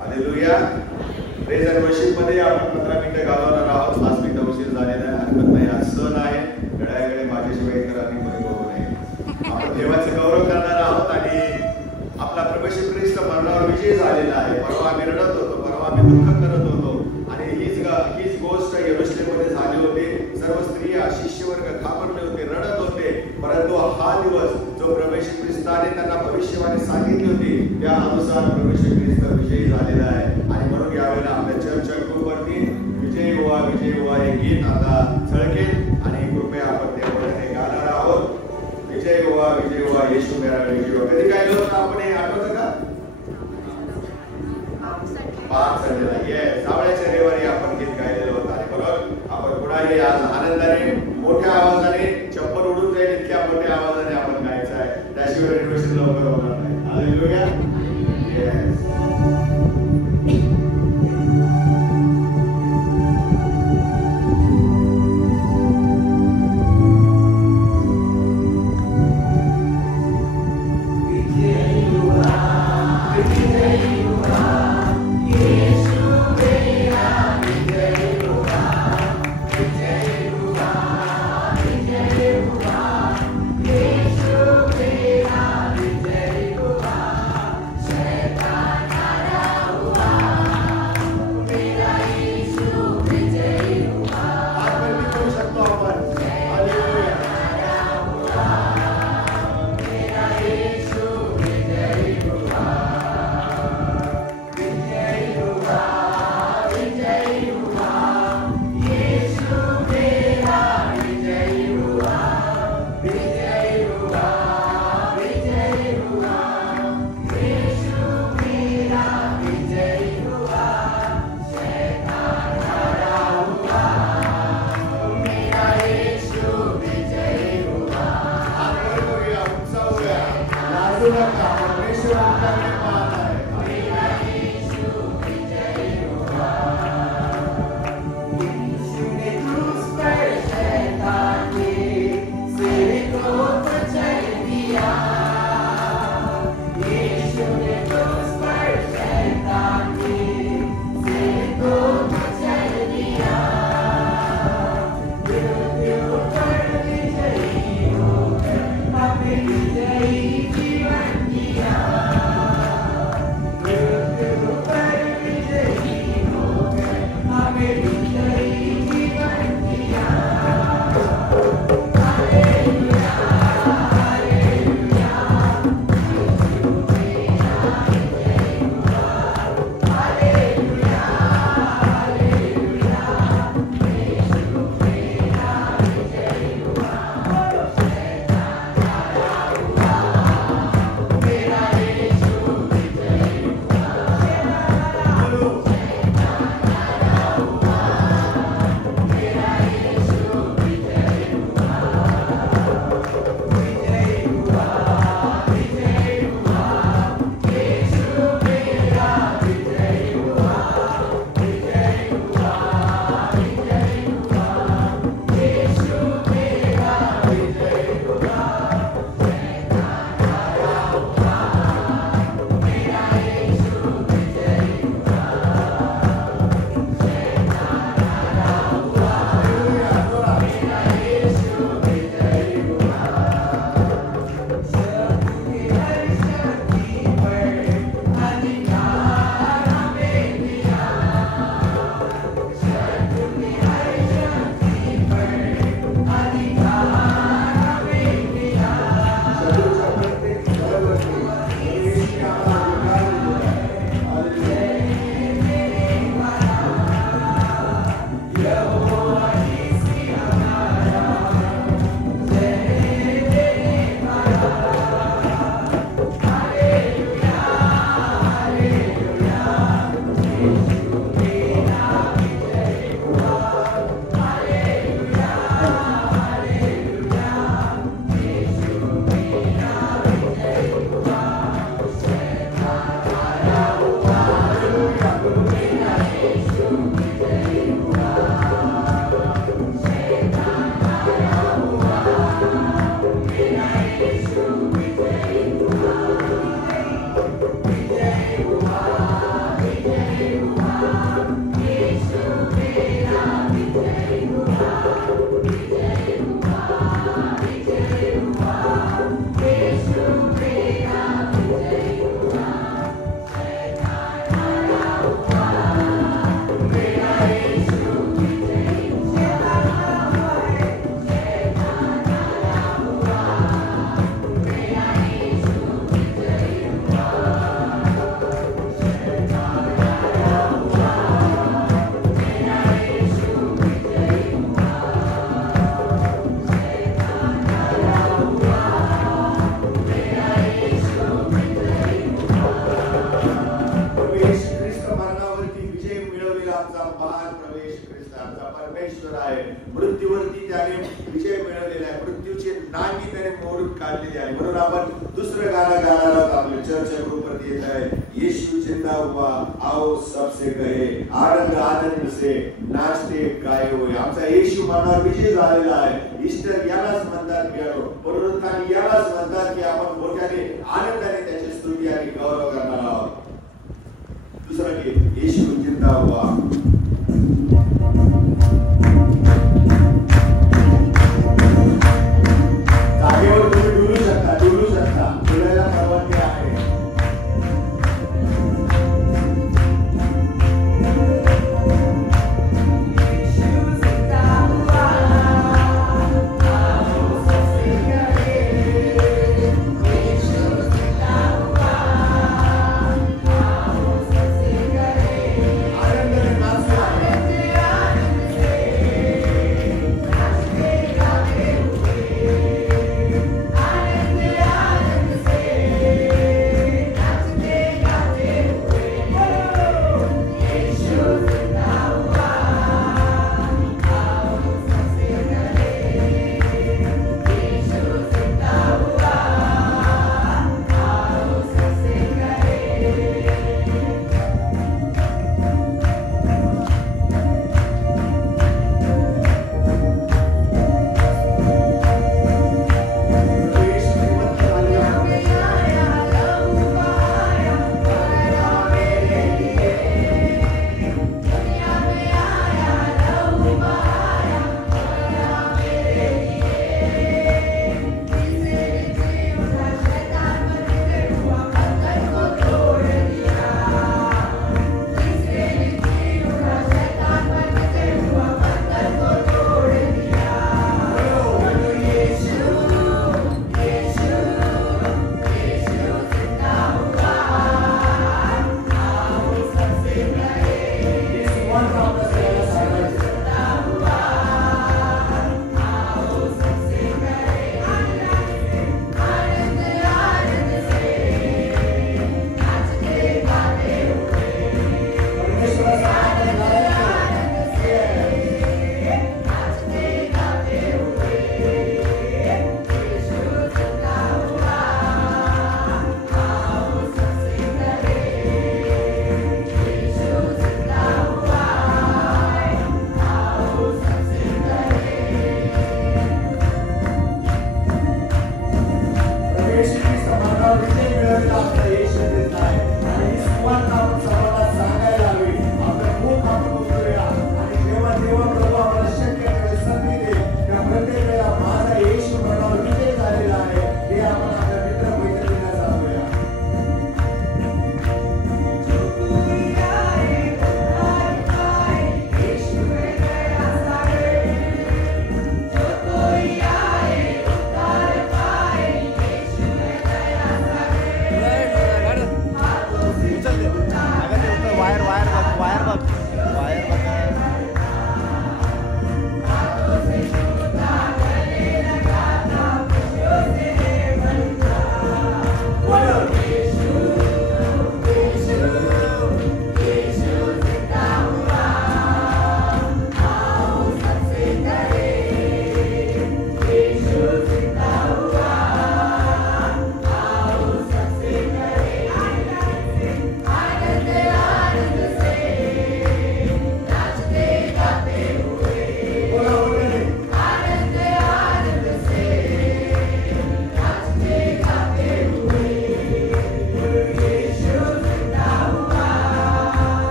Hallelujah. Praise and worship मध्ये आपण 15 मिनिटं घालवणार आहोत. 5 मिनिटं उशीर झालेला आहे, हरकत नाही. आज सण आहे, घड्याळाकडे माझ्याशिवाय इतरांनी कोणी बघू नये. आपण देवाचे गौरव करणार आहोत आणि आपला प्रभू येशू ख्रिस्त मरणावर विजय झालेला आहे. परवा आम्ही रडत होतो, परवा आम्ही दुःख करत होतो आणि हीच गोष्ट यरूशलेममध्ये झाली होती. सर्व स्त्रिया शिष्यवर्ग घाबरले होते, रडत होते. परंतु हा दिवस जो प्रभू येशू ख्रिस्ताने त्यांना भविष्यवाणी सांगितली होती त्या अनुसार प्रभू येशू ख्रिस्त विजयी झालेला आहे. आणि म्हणून यावेळेला आपल्या चर्चच्या ग्रुपवरती विजय हुआ हे गीत आता झळकेल आणि कृपया आपण ते गाणार आहोत. विजय हुआ येशू मेरा विजय हुआ. कधी काय होतं आपण हे आठवतं का? पाच संडेला सावळ्याच्या रविवारी आपण गीत गायलेलं होतं. आणि बरोबर आपण पुन्हा आज आनंदाने मोठ्या आवाजाने चप्पल उडून जाईल इतक्या मोठ्या आवाजाने आपण गायचं आहे. त्याशिवाय रेडिओशन लवकर होणार नाही. हालेलुया. येस. Sheta परमेश्वर आहे. मृत्यूवरती त्याने विजय मिळवलेला आहे. मृत्यूचे नांगी त्याने मोडून काढलेली आहे. म्हणून आपण दुसरं गाणं गाणार आहोत. आपल्या चर्च ग्रुप वरती येत आहे. यीशु जिंदा हुआ, आओ सबसे कहे, आनंद आनंद से नाचते गाए हुए. आमचा येशू मरणावर विजय झालेला आहे. ईस्टर यालाच म्हणतात प्यारो, पुनरुत्थान यालाच म्हणतात की आपण मोठ्याने आनंदाने त्याची स्तुती आणि गौरव करणार आहोत. दूसरा गीत यीशु जिंदा हुआ. जागेवर तुम्ही डुलू शकता, डुलायला परवानगी आहे. आनंद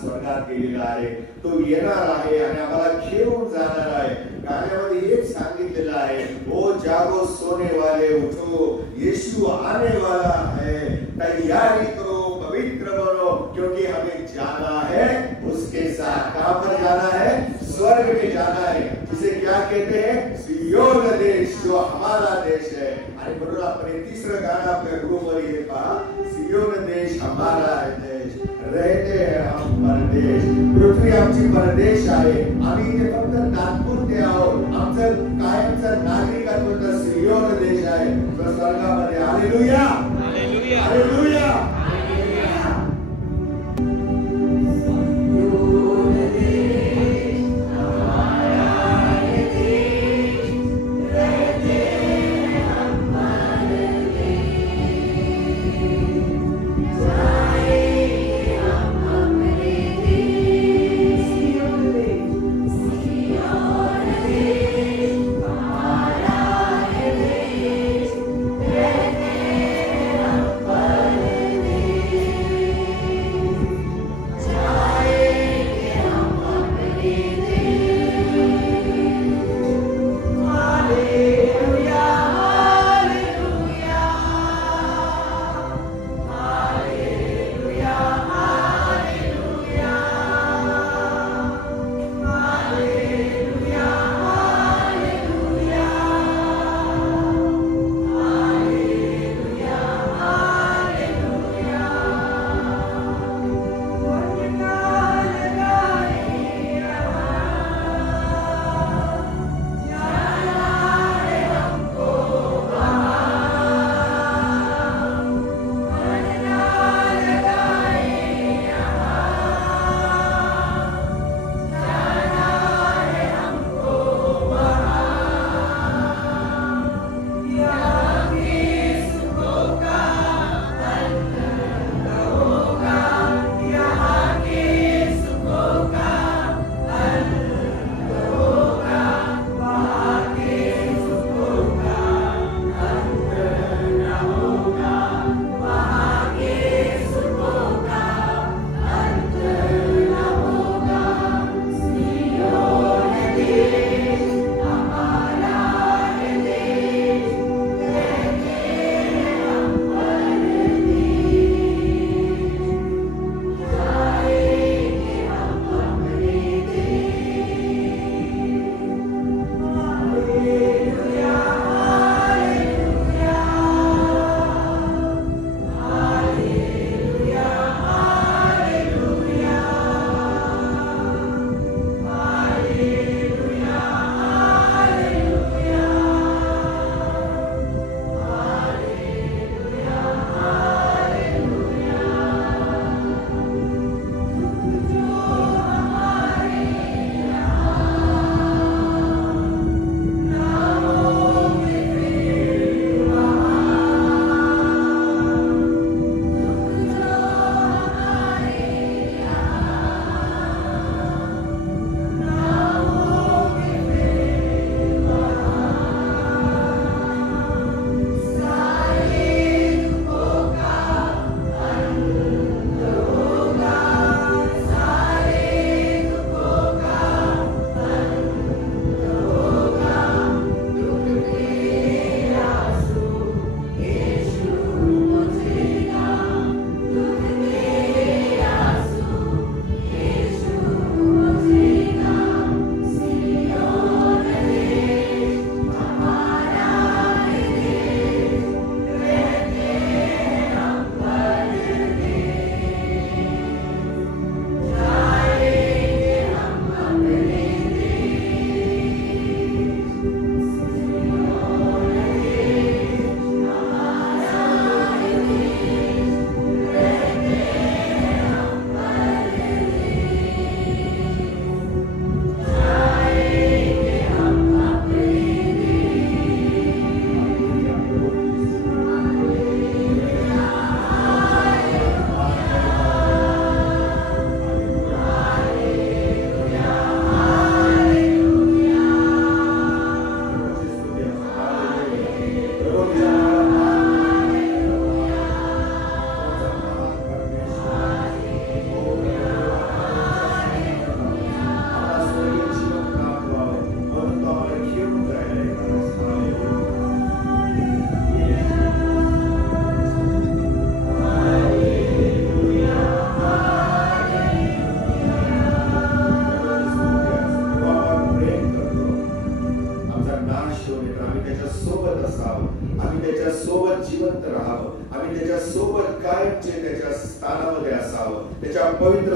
स्वर्गात गेलेला आहे, तो येणार आहे आणि आम्हाला घेऊन जाणार आहे. गाण्यामध्ये हेच सांगितलेलं आहे, ओ जागो सोने वाले उठो, यीशु आने वाला है, तैयारी करो, पवित्र बनो, क्योंकि हमें जाना है उसके साथ. कहां पर जाना है? स्वर्ग में जाना है, जिसे क्या कहते हैं? सियोन देश, जो हमारा देश है. आणि म्हणून आपण तीसरं गाणं आपल्या गुरुवर हे पहा, सियोन देश हमारा है देश, रहते हैं हम परदेश. पृथ्वी आमची परदेश आहे, आम्ही इथे फक्त तात्पुरते आहोत. आमचं कायमचं नागरिकत्व तर सियोन देश आहे, जो स्वर्गामध्ये. Hallelujah, hallelujah, hallelujah.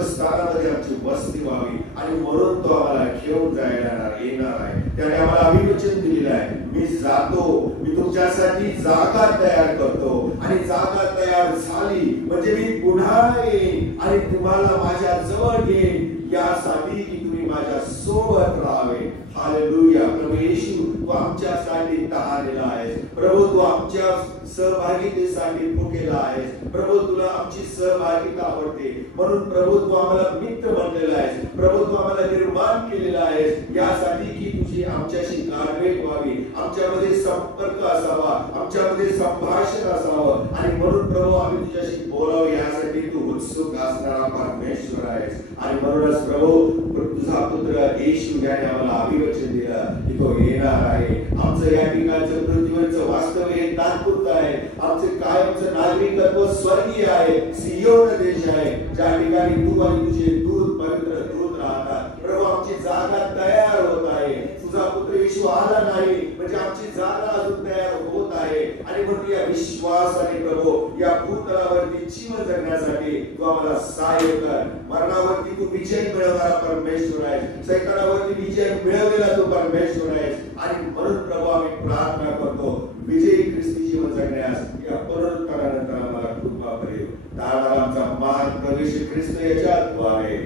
स्थानामध्ये आमची वस्ती व्हावी आणि म्हणून तो आम्हाला घेऊन येणार आहे. त्याने आम्हाला अभिवचन दिलेलं आहे, मी जातो, मी तुमच्यासाठी जागा तयार करतो आणि जागा तयार झाली म्हणजे मी पुन्हा येईन आणि तुम्हाला माझ्या जवळ घेईन, यासाठी की तुम्ही माझ्या सोबत राहावे. हालेलुया. प्रभू येशू, तू आमच्यासाठी तहानलेला आहेस. प्रभू तू आमच्या सहभागितेसाठी भुकेला आहेस. प्रभू तुला आमची सहभागिता आवडते, म्हणून प्रभू तू आम्हाला मित्र बनलेला आहेस. प्रभू तू आम्हाला निर्माण केलेला आहेस यासाठी की तुझी आमच्याशी गाठभेट व्हावी, आमच्यामध्ये संपर्क असावा, आमच्यामध्ये संभाषण असावं आणि म्हणून प्रभू आम्ही तुझ्याशी बोलावं यासाठी तू उत्सुक असणारा परमेश्वर आहेस. आणि म्हणूनच प्रभू तुझा पुत्र येशू ज्याने आम्हाला अभिवचन दिलं की तो येणार आहे. आमचं या ठिकाणचं पृथ्वीवरचं वास्तव्य हे तात्पुरतं आहे. आमचं कायमचं नागरिकत्व स्वर्गीय आहे, सियोन देश आहे, ज्या ठिकाणी तू आणि तुझे दूत पवित्र दूत राहतात. प्रभू आमची जागा तयार होत आहे. तुझा पुत्र येशू आला नाही म्हणजे आमची जागा अजून तयार होत आहे आणि म्हणून या विश्वासाने प्रभू या भूतलावरती जीवन जगण्यासाठी तू आम्हाला सहाय्य कर. मरणावरती तू विजय मिळवणारा परमेश्वर आहेस, सैतानावरती विजय मिळवलेला तू परमेश्वर आहेस आणि म्हणून प्रभू आम्ही प्रार्थना करतो विजयी ख्रिस्ती जीवन जगण्यास या पुनरुत्थानानंतर आम्हाला कृपा करेल. दादा आमचा महान प्रवेश ख्रिस्त याच्यात व्हावे.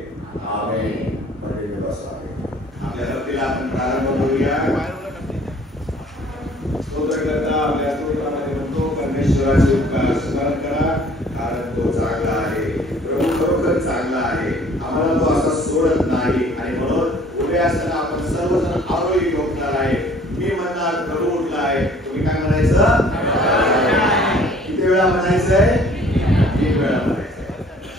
आमेन. आपल्या हत्तीला आपण प्रारंभ करूया. स्तोत्रकर्ता आपल्या स्तोत्रामध्ये म्हणतो, परमेश्वराचे उपकार स्मरण करा कारण तो चांगला आहे. प्रभू खरोखर चांगला आहे, आम्हाला तो असा सोडत नाही आणि म्हणून उभे असताना आपण सर्वजण आरोही ठोकणार आहे. मी म्हणणार प्रभू उठला आहे, तुम्ही काय म्हणायचं? किती वेळा म्हणायचंय? 3 वेळा म्हणायचंय.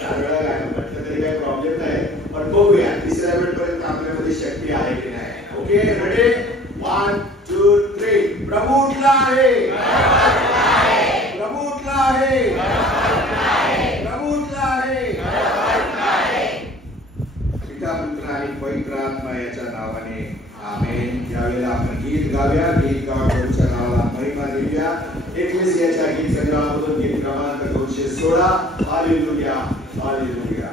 4 वेळा काय म्हटलं तरी काही प्रॉब्लेम नाही, पण बघूया तिसऱ्या वेळेपर्यंत आपल्यामध्ये शक्ती आहे की नाही. Okay, ready? 1 2 3. प्रभू उठला आहे, प्रभू उठला आहे, प्रभू उठला आहे. पिता पुत्र आणि पवित्र आत्मा याच्या नावाने आमेन. यावेळेला आपण गीत गाऊया. गीत गाऊन प्रभूच्या नावाला महिमा देऊया. एकलेसियाच्या गीत संग्रहामधून गीत क्रमांक 216. Hallelujah, hallelujah.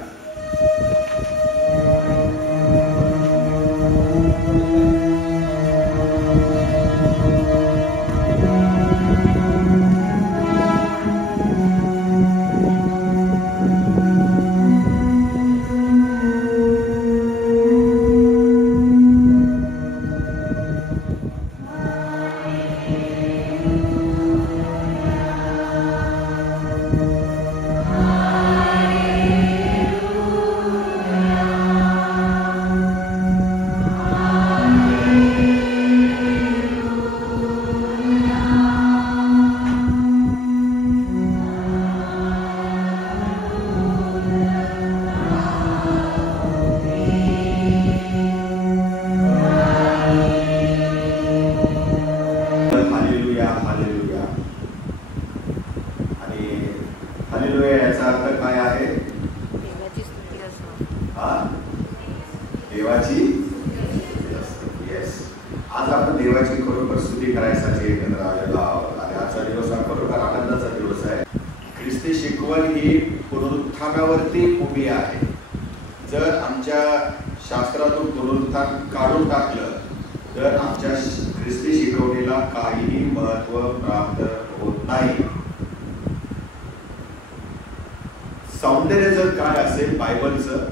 सौंदर्य जर काय असेल बायबलचं,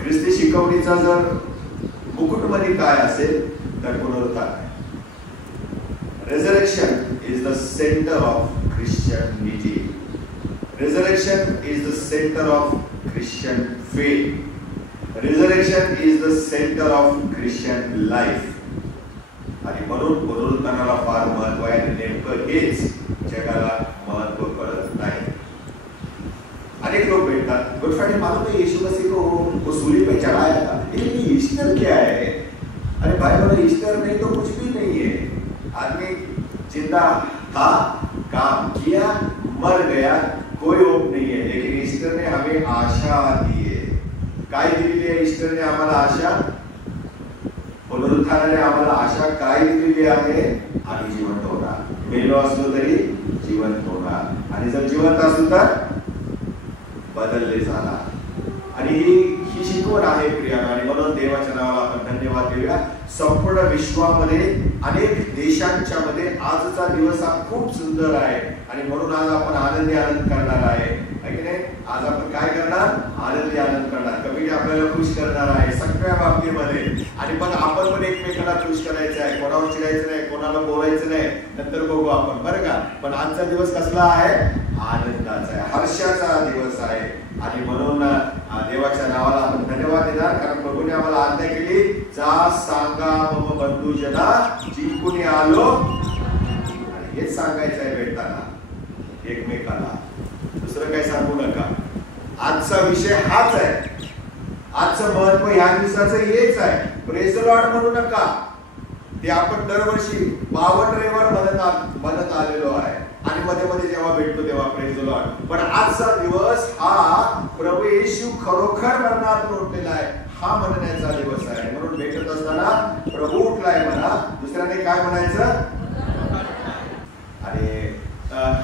ख्रिस्ती शिकवणीचा जर मुकुटमध्ये काय असेल तर पुनरुत्थान आहे. Resurrection is the center of Christianity. Resurrection is the center of Christian faith. Resurrection is the center of Christian life. आणि म्हणून पुनरुत्थानाला फार महत्व आहे. नेमकं हेच जगाला महत्व कळत नाही. अनेक लोग बैठतात, गुड फ्राइडे मालूम है यीशु मसीह को वो सूली पे चढ़ाया था, लेकिन ईस्टर क्या है? अरे भाई बोले ईस्टर नहीं तो कुछ भी नहीं है. आदमी जिंदा था, काम किया, मर गया, कोई होप नहीं है. लेकिन ईस्टर ने हमें आशा दी है. काय दिलेली आहे ईस्टरने आम्हाला आशा? पुनरुत्थानाने आम्हाला आशा काय दिलेली आहे? आम्ही जिवंत होणार. मेलो असलो तरी जिवंत होणार आणि जर जिवंत असलो तर बदलले जाणार. ही शिकवण आहे प्रियानो, आणि म्हणून देवाच्या नावाला आपण धन्यवाद देऊया. संपूर्ण विश्वामध्ये अनेक देशांच्या मध्ये आजचा दिवस हा खूप सुंदर आहे, आणि म्हणून आज आपण आनंदी आनंद करणार आहे की नाही. आज आपण काय करणार? आनंदी आनंद करणार. कमिटी आपल्याला खुश करणार आहे सगळ्या बाबतीमध्ये, आणि पण आपण पण एकमेकांना खुश करायचं आहे. कोणावर चिडायचं नाही, कोणाला बोलायचं नाही, नंतर बघू आपण, बरं का. पण आजचा दिवस कसला आहे? आनंदाचा आहे, हर्षाचा दिवस आहे. आणि म्हणून देवाच्या नावाला आपण धन्यवाद देणार, कारण प्रभूने आम्हाला आज्ञा केली, जा सांगा मम बंधुजना जिंकून आलो. आणि हेच सांगायचं आहे भेटताना एकमेकांना, दुसरं काही सांगू नका. आजचा विषय हाच आहे, आजचं महत्व या दिवसाचं हेच आहे. प्रेज द लॉर्ड म्हणू नका, ते आपण दरवर्षी 52 रविवार म्हणत आलेलो आहे, आणि मध्ये मध्ये जेव्हा भेटतो तेव्हा प्रेज द लॉर्ड. पण आजचा दिवस हा प्रभू येशू खरोखर मरणातून उठलेला आहे हा म्हणण्याचा दिवस आहे. म्हणून भेटत असताना प्रभू उठलाय म्हणा, दुसऱ्याने काय म्हणायचं. आणि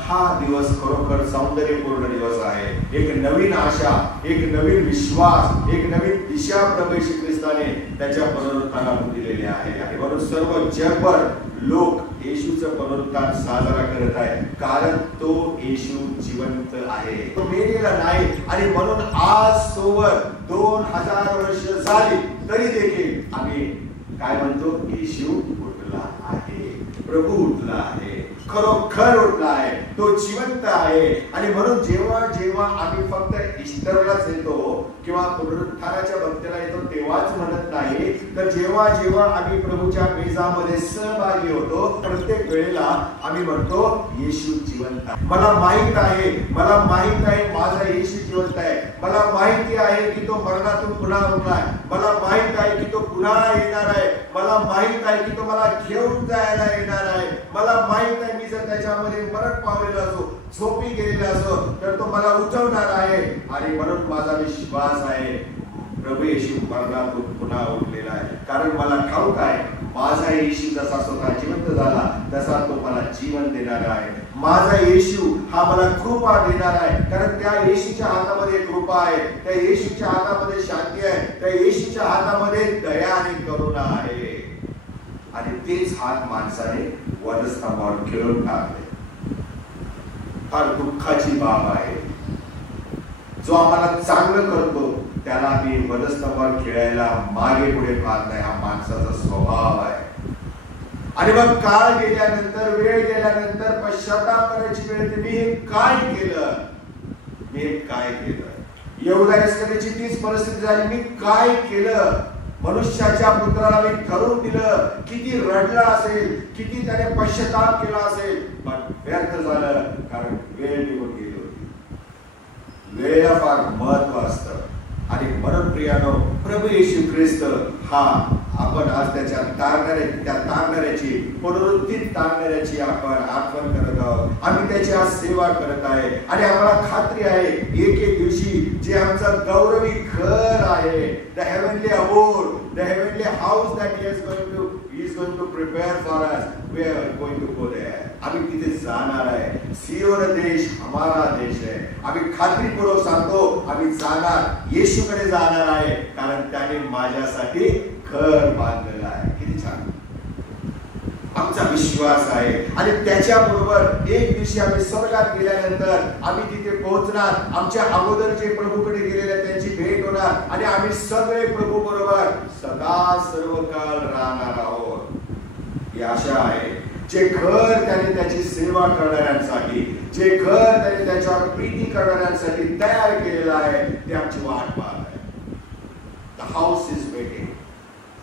हा दिवस खरोखर सौंदर्यपूर्ण दिवस आहे. एक नवीन आशा, एक नवीन विश्वास, एक नवीन दिशा प्रभू येशू ख्रिस्ताने त्याच्या पुनरुत्थानातून दिलेली आहे. आणि म्हणून सर्व जगभर लोक येशूचं पुनरुत्थान साजरा करत आहे, कारण तो येशू जिवंत आहे, तो मेलेला नाही. आणि म्हणून आज तोवर 2000 वर्ष झाली तरी देखील आम्ही काय म्हणतो? येशू उठला आहे, प्रभू उठला आहे, खरोखर उठला आहे, तो जिवंत आहे. आणि म्हणून जेव्हा जेव्हा आम्ही फक्त ईस्टरलाच येतो किंवा पुनरुत्थानाच्या भक्तीला येतो तेव्हाच म्हणत नाही, तर जेव्हा जेव्हा आम्ही प्रभूच्या बेजामध्ये सहभागी होतो प्रत्येक वेळेला आम्ही म्हणतो येशू जिवंत आहे. मला माहित आहे, मला माहित आहे माझा येशू जिवंत आहे. मला माहिती आहे की तो मरणातून पुन्हा उठलाय. मला माहित आहे की तो पुन्हा येणार आहे. मला माहित आहे की तो मला घेऊन जायला येणार आहे. मला माहित आहे मी जर त्याच्यामध्ये मरण पावलेला असो, झोपी गेलेला असो, तर तो मला उठवणार आहे. आणि म्हणून माझा विश्वास आहे प्रभू येशू मरणातून पुन्हा उठलेला आहे. कारण मला ठाऊक आहे माझा येशू जसा स्वतः जिवंत झाला तसा तो मला जीवन देणार आहे. माझा येशू हा मला कृपा देणार आहे, कारण त्या येशूच्या हातामध्ये कृपा आहे, त्या येशूच्या हातामध्ये शांती आहे, त्या येशूच्या हातामध्ये दया आणि करुणा आहे. आणि तेच हात माणसाने वधस्तंभावर खेळून टाकले. फार दुःखाची बाब आहे. जो आम्हाला चांगलं करतो त्याला आम्ही वधस्तंभावर खेळायला मागे पुढे पाहत नाही, हा माणसाचा स्वभाव आहे. आणि मग काळ गेल्यानंतर, वेळ गेल्यानंतर पश्चाताप करायची वेळ येते, मी हे काय केलं, मी हे काय केलं. यहूदा इस्करियोतीची तीच परिस्थिती झाली, मी काय केलं. मनुष्याच्या पुत्राला मी ठरवून दिलं. किती रडला असेल, किती त्याने पश्चाताप केला असेल, पण व्यर्थ झालं, कारण वेळ निघून गेली होती. वेळेला फार महत्व असतं. आणि म्हणून प्रियानो प्रभू येशू ख्रिस्त हा आपण आज त्या तारणाऱ्याची पुनरुत्थित तारणाऱ्याची आपण आठवण करत आहोत. आम्ही त्याची आज सेवा करत आहे, आणि आम्हाला खात्री आहे एक दिवशी जे आमचं गौरवी घर आहे, the heavenly abode, the heavenly house that he is going to prepare for us, we are going to go there. आम्ही तिथे जाणार आहे. सियोन देश हमारा देश आहे. आम्ही खात्रीपूर्वक सांगतो आम्ही जाणार, येशूकडे जाणार आहे, कारण त्याने माझ्यासाठी घर बांधलेलं आहे. किती छान आमचा विश्वास आहे. आणि त्याच्याबरोबर एक दिवशी आम्ही स्वर्गात गेल्यानंतर आम्ही तिथे पोहोचणार. आमच्या अगोदर जे प्रभूकडे गेलेले त्यांची भेट होणार, आणि आम्ही सगळे प्रभू बरोबर सदा सर्व काळ राहणार आहोत. ही आशा आहे. जे घर त्याने त्याची सेवा करणाऱ्यांसाठी, जे घर त्याने त्याच्यावर प्रीती करणाऱ्यांसाठी तयार केलेलं आहे, ते आमची वाट पाहत आहे. The house is waiting,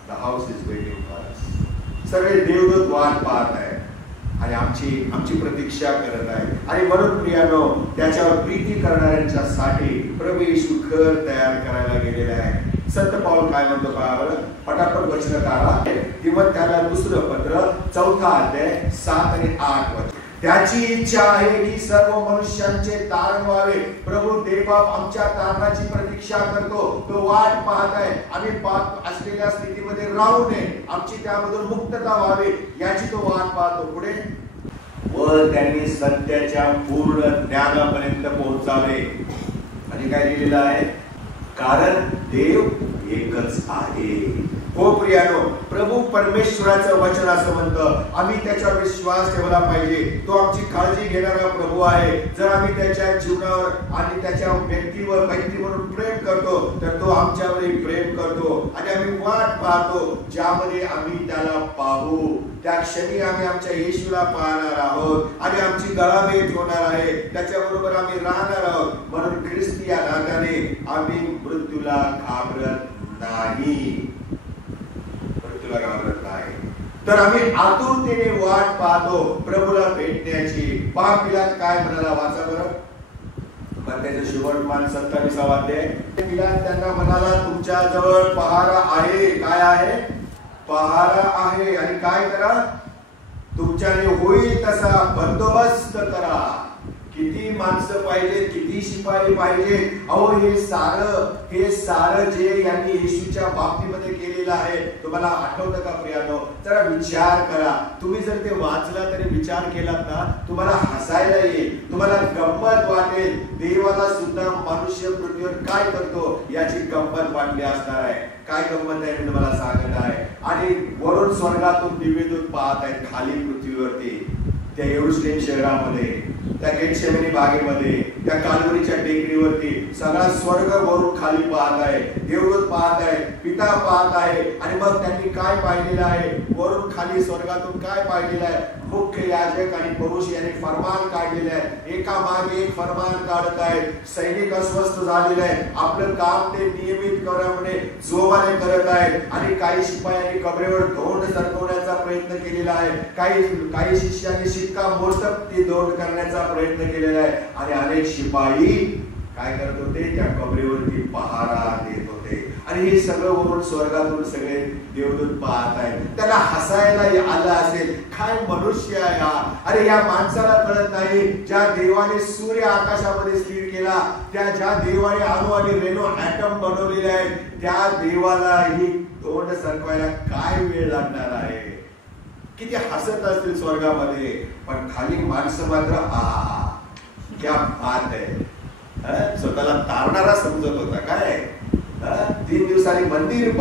the house is waiting for us. सगळे देवदूत वाट पाहत आहे आणि आमची प्रतीक्षा करत आहे. आणि म्हणून प्रियानो त्याच्यावर प्रीती करणाऱ्यांच्यासाठी प्रभू येशू घर तयार करायला गेलेला आहे. संत पाऊल काय म्हणतो पहा बरं, पटापट वचन काढा. तिमोथेला दुसरं पत्र 4 अध्याय 7 आणि 8 वचन. त्याची इच्छा आहे की सर्व मनुष्यांचे तारण व्हावे. प्रभू देवबाप आमच्या तारणाची प्रतीक्षा करतो, तो वाट पाहत आहे. आम्ही पाप असलेल्या स्थितीमध्ये राहू नये, आमची त्यामधून मुक्तता व्हावी याची तो वाट पाहतो. पुढे व त्यांनी सत्याच्या पूर्ण ज्ञानापर्यंत पोहोचावे. आणि काय लिहिलेलं आहे, कारण देव एकच आहे. हो प्रियानो, प्रभू परमेश्वराचं वचन असं म्हणतं आम्ही त्याच्यावर विश्वास ठेवला पाहिजे. तो आमची काळजी घेणारा प्रभू आहे. जर आम्ही त्याच्या जीवनावर आणि त्याच्या व्यक्तीवर व्यक्ती म्हणून प्रेम करतो तर तो आमच्यावरही प्रेम करतो आणि आम्ही वाट पाहतो ज्यामध्ये आम्ही त्याला पाहू. त्या क्षणी आम्ही आमच्या येशूला पाहणार आहोत आणि आमची गळाभेट होणार आहे. त्याच्याबरोबर आम्ही राहणार आहोत. म्हणून ख्रिस्ती या नात्याने आम्ही मृत्यूला घाबरत नाही. घाबरत नाही तर आम्ही आतुरतेने वाट पाहतो प्रभूला भेटण्याची. पहा पिलात काय म्हणाला, वाचा बरं. पण त्याचं शेवटमान 27 अध्याय. पिलात त्यांना म्हणाला तुमच्या जवळ पहारा आहे. काय आहे? पहारा आहे. आणि काय करा? तुमच्याने होईल तसा बंदोबस्त करा. किती माणसं पाहिजे, किती शिपाई पाहिजे. अहो हे सारं जे यांनी येशूच्या बाबतीमध्ये केलेलं आहे तुम्हाला आठवतं का प्रियानो? जरा विचार करा. तुम्ही जर ते वाचला तरी विचार केलात ना तुम्हाला हसायला येईल, तुम्हाला गंमत वाटेल. देवाला सुद्धा मनुष्य पृथ्वीवर काय करतो याची गंमत वाटली असणार आहे. काय गंमत आहे मी तुम्हाला सांगत आहे. आणि वरून स्वर्गातून दिव्यदूत पाहत आहेत खाली पृथ्वीवरती त्या यरूशलेम शहरामध्ये, त्या गेटसेमनी बागेमध्ये, त्या कालवरीच्या टेकडीवरती सगळा स्वर्ग वरून खाली पाहत आहे. देवदूत पाहत आहे, पिता पाहत आहे. आणि मग त्यांनी काय पाहिलेलं आहे? वरून खाली स्वर्गातून काय पाहिलेलं आहे? मुख्य याजक आणि पुरुष यांनी फरमान काढलेले आहे. एका मागे एक फरमान काढत आहेत. सैनिक अस्वस्थ झालेले आहेत. आपलं काम ते नियमित करणे जोमाने करत आहेत. आणि काही शिपायांनी कबरेवर धोंड सरकवण्याचा प्रयत्न केलेला आहे. काही शिष्यांनी शिक्का मोर्तब ती धोंड करण्याचा प्रयत्न केलेला आहे. आणि अनेक शिपाई काय करत होते? त्या कबरेवरती पहारा देत होते. आणि हे सगळं वरून स्वर्गातून सगळे देवदूत पाहत आहेत. त्याला हसायला आलं असेल. काय मनुष्य आहे हा. अरे या माणसाला कळत नाही ज्या देवाने सूर्य आकाशामध्ये स्थिर केला, ज्या देवाने अणु आणि रेणू ॲटम बनवलेले आहेत, त्या देवाला ही तोंड सरकवायला काय वेळ लागणार आहे. किती हसत असतील स्वर्गामध्ये. पण खाली माणसं मात्र आहा क्या बात आहे. स्वतःला तारणारा समजत होता. काय 3 दिवसांनी मंदिर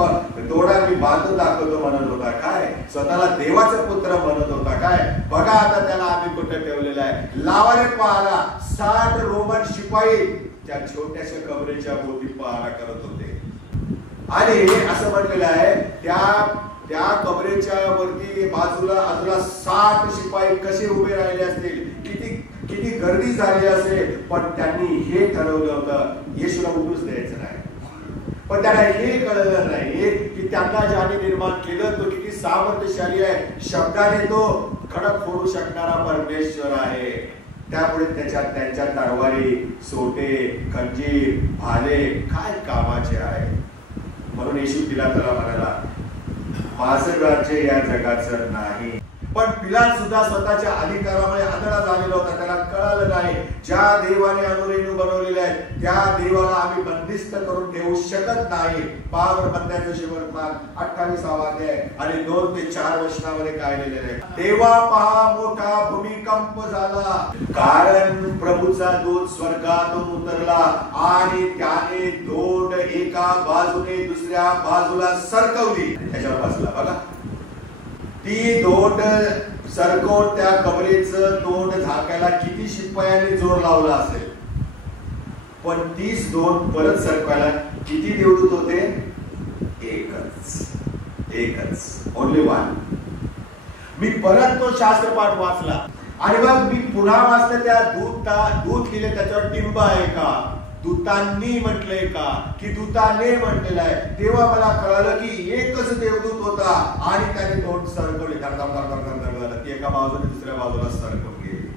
तोडा मी बांधून दाखवतो म्हणत होता. काय स्वतःला देवाचा पुत्र म्हणत होता. काय बघा आता त्याला आम्ही कुठे ठेवलेला आहे. लावाने पहारा 60 रोमन शिपाई त्या छोट्याशा कबरेच्या भोवती पहारा करत होते. आणि असं म्हटलेलं आहे त्या कबरेच्या वरती बाजूला 60 शिपाई कसे उभे राहिले असतील, किती गर्दी झाली असेल. पण त्यांनी हे ठरवलं होतं येशूला उठूच द्यायचं नाही. पण त्याला हे कळलं नाही की त्यांना ज्याने निर्माण केलं तो किती सामर्थ्यशाली आहे. शब्दाने तो खडक फोडू शकणारा परमेश्वर आहे. त्यामुळे त्यांच्या तलवारी, सोटे, खंजीर, भाले काय कामाचे आहे. म्हणून येशू पिलाताला म्हणाला माझं राज्य या जगाचं नाही. पण पिलात सुद्धा स्वतःच्या अधिकारामुळे आंधळा झालेला होता. त्याला कळालं नाही ज्या देवाने अणुरेणू बनवलेले आहेत त्या देवाला आम्ही बंदिस्त करून ठेवू शकत नाही. पावर बंद्याचं शेवटमान 28 अध्याय आणि 2 ते 4 वचनामध्ये काय लिहिलेलं आहे. तेव्हा पहा मोठा भूमिकंप झाला, कारण प्रभूचा दूत स्वर्गातून उतरला आणि त्याने धोंड एका बाजूने दुसऱ्या बाजूला सरकवली. त्याच्यावर बसला. बघा ती धोंड सरकवून त्या कबरेचं तोंड झाकायला किती शिपायांनी जोर लावला असेल. पण 30 धोंड परत सरकवायला किती देवदूत होते? एकच ओनली वन. मी परत तो शास्त्रपाठ वाचला आणि मग मी पुन्हा वाचलं. त्या दूत लिहिले त्याच्यावर टिंब आहे का, दूतांनी म्हटलंय का की दूताने म्हटलेलं आहे. तेव्हा मला कळालं की एकच देवदूत होता आणि त्याने तोंड सरकवले. ती एका बाजूने दुसऱ्या बाजूला सरकवून गेली.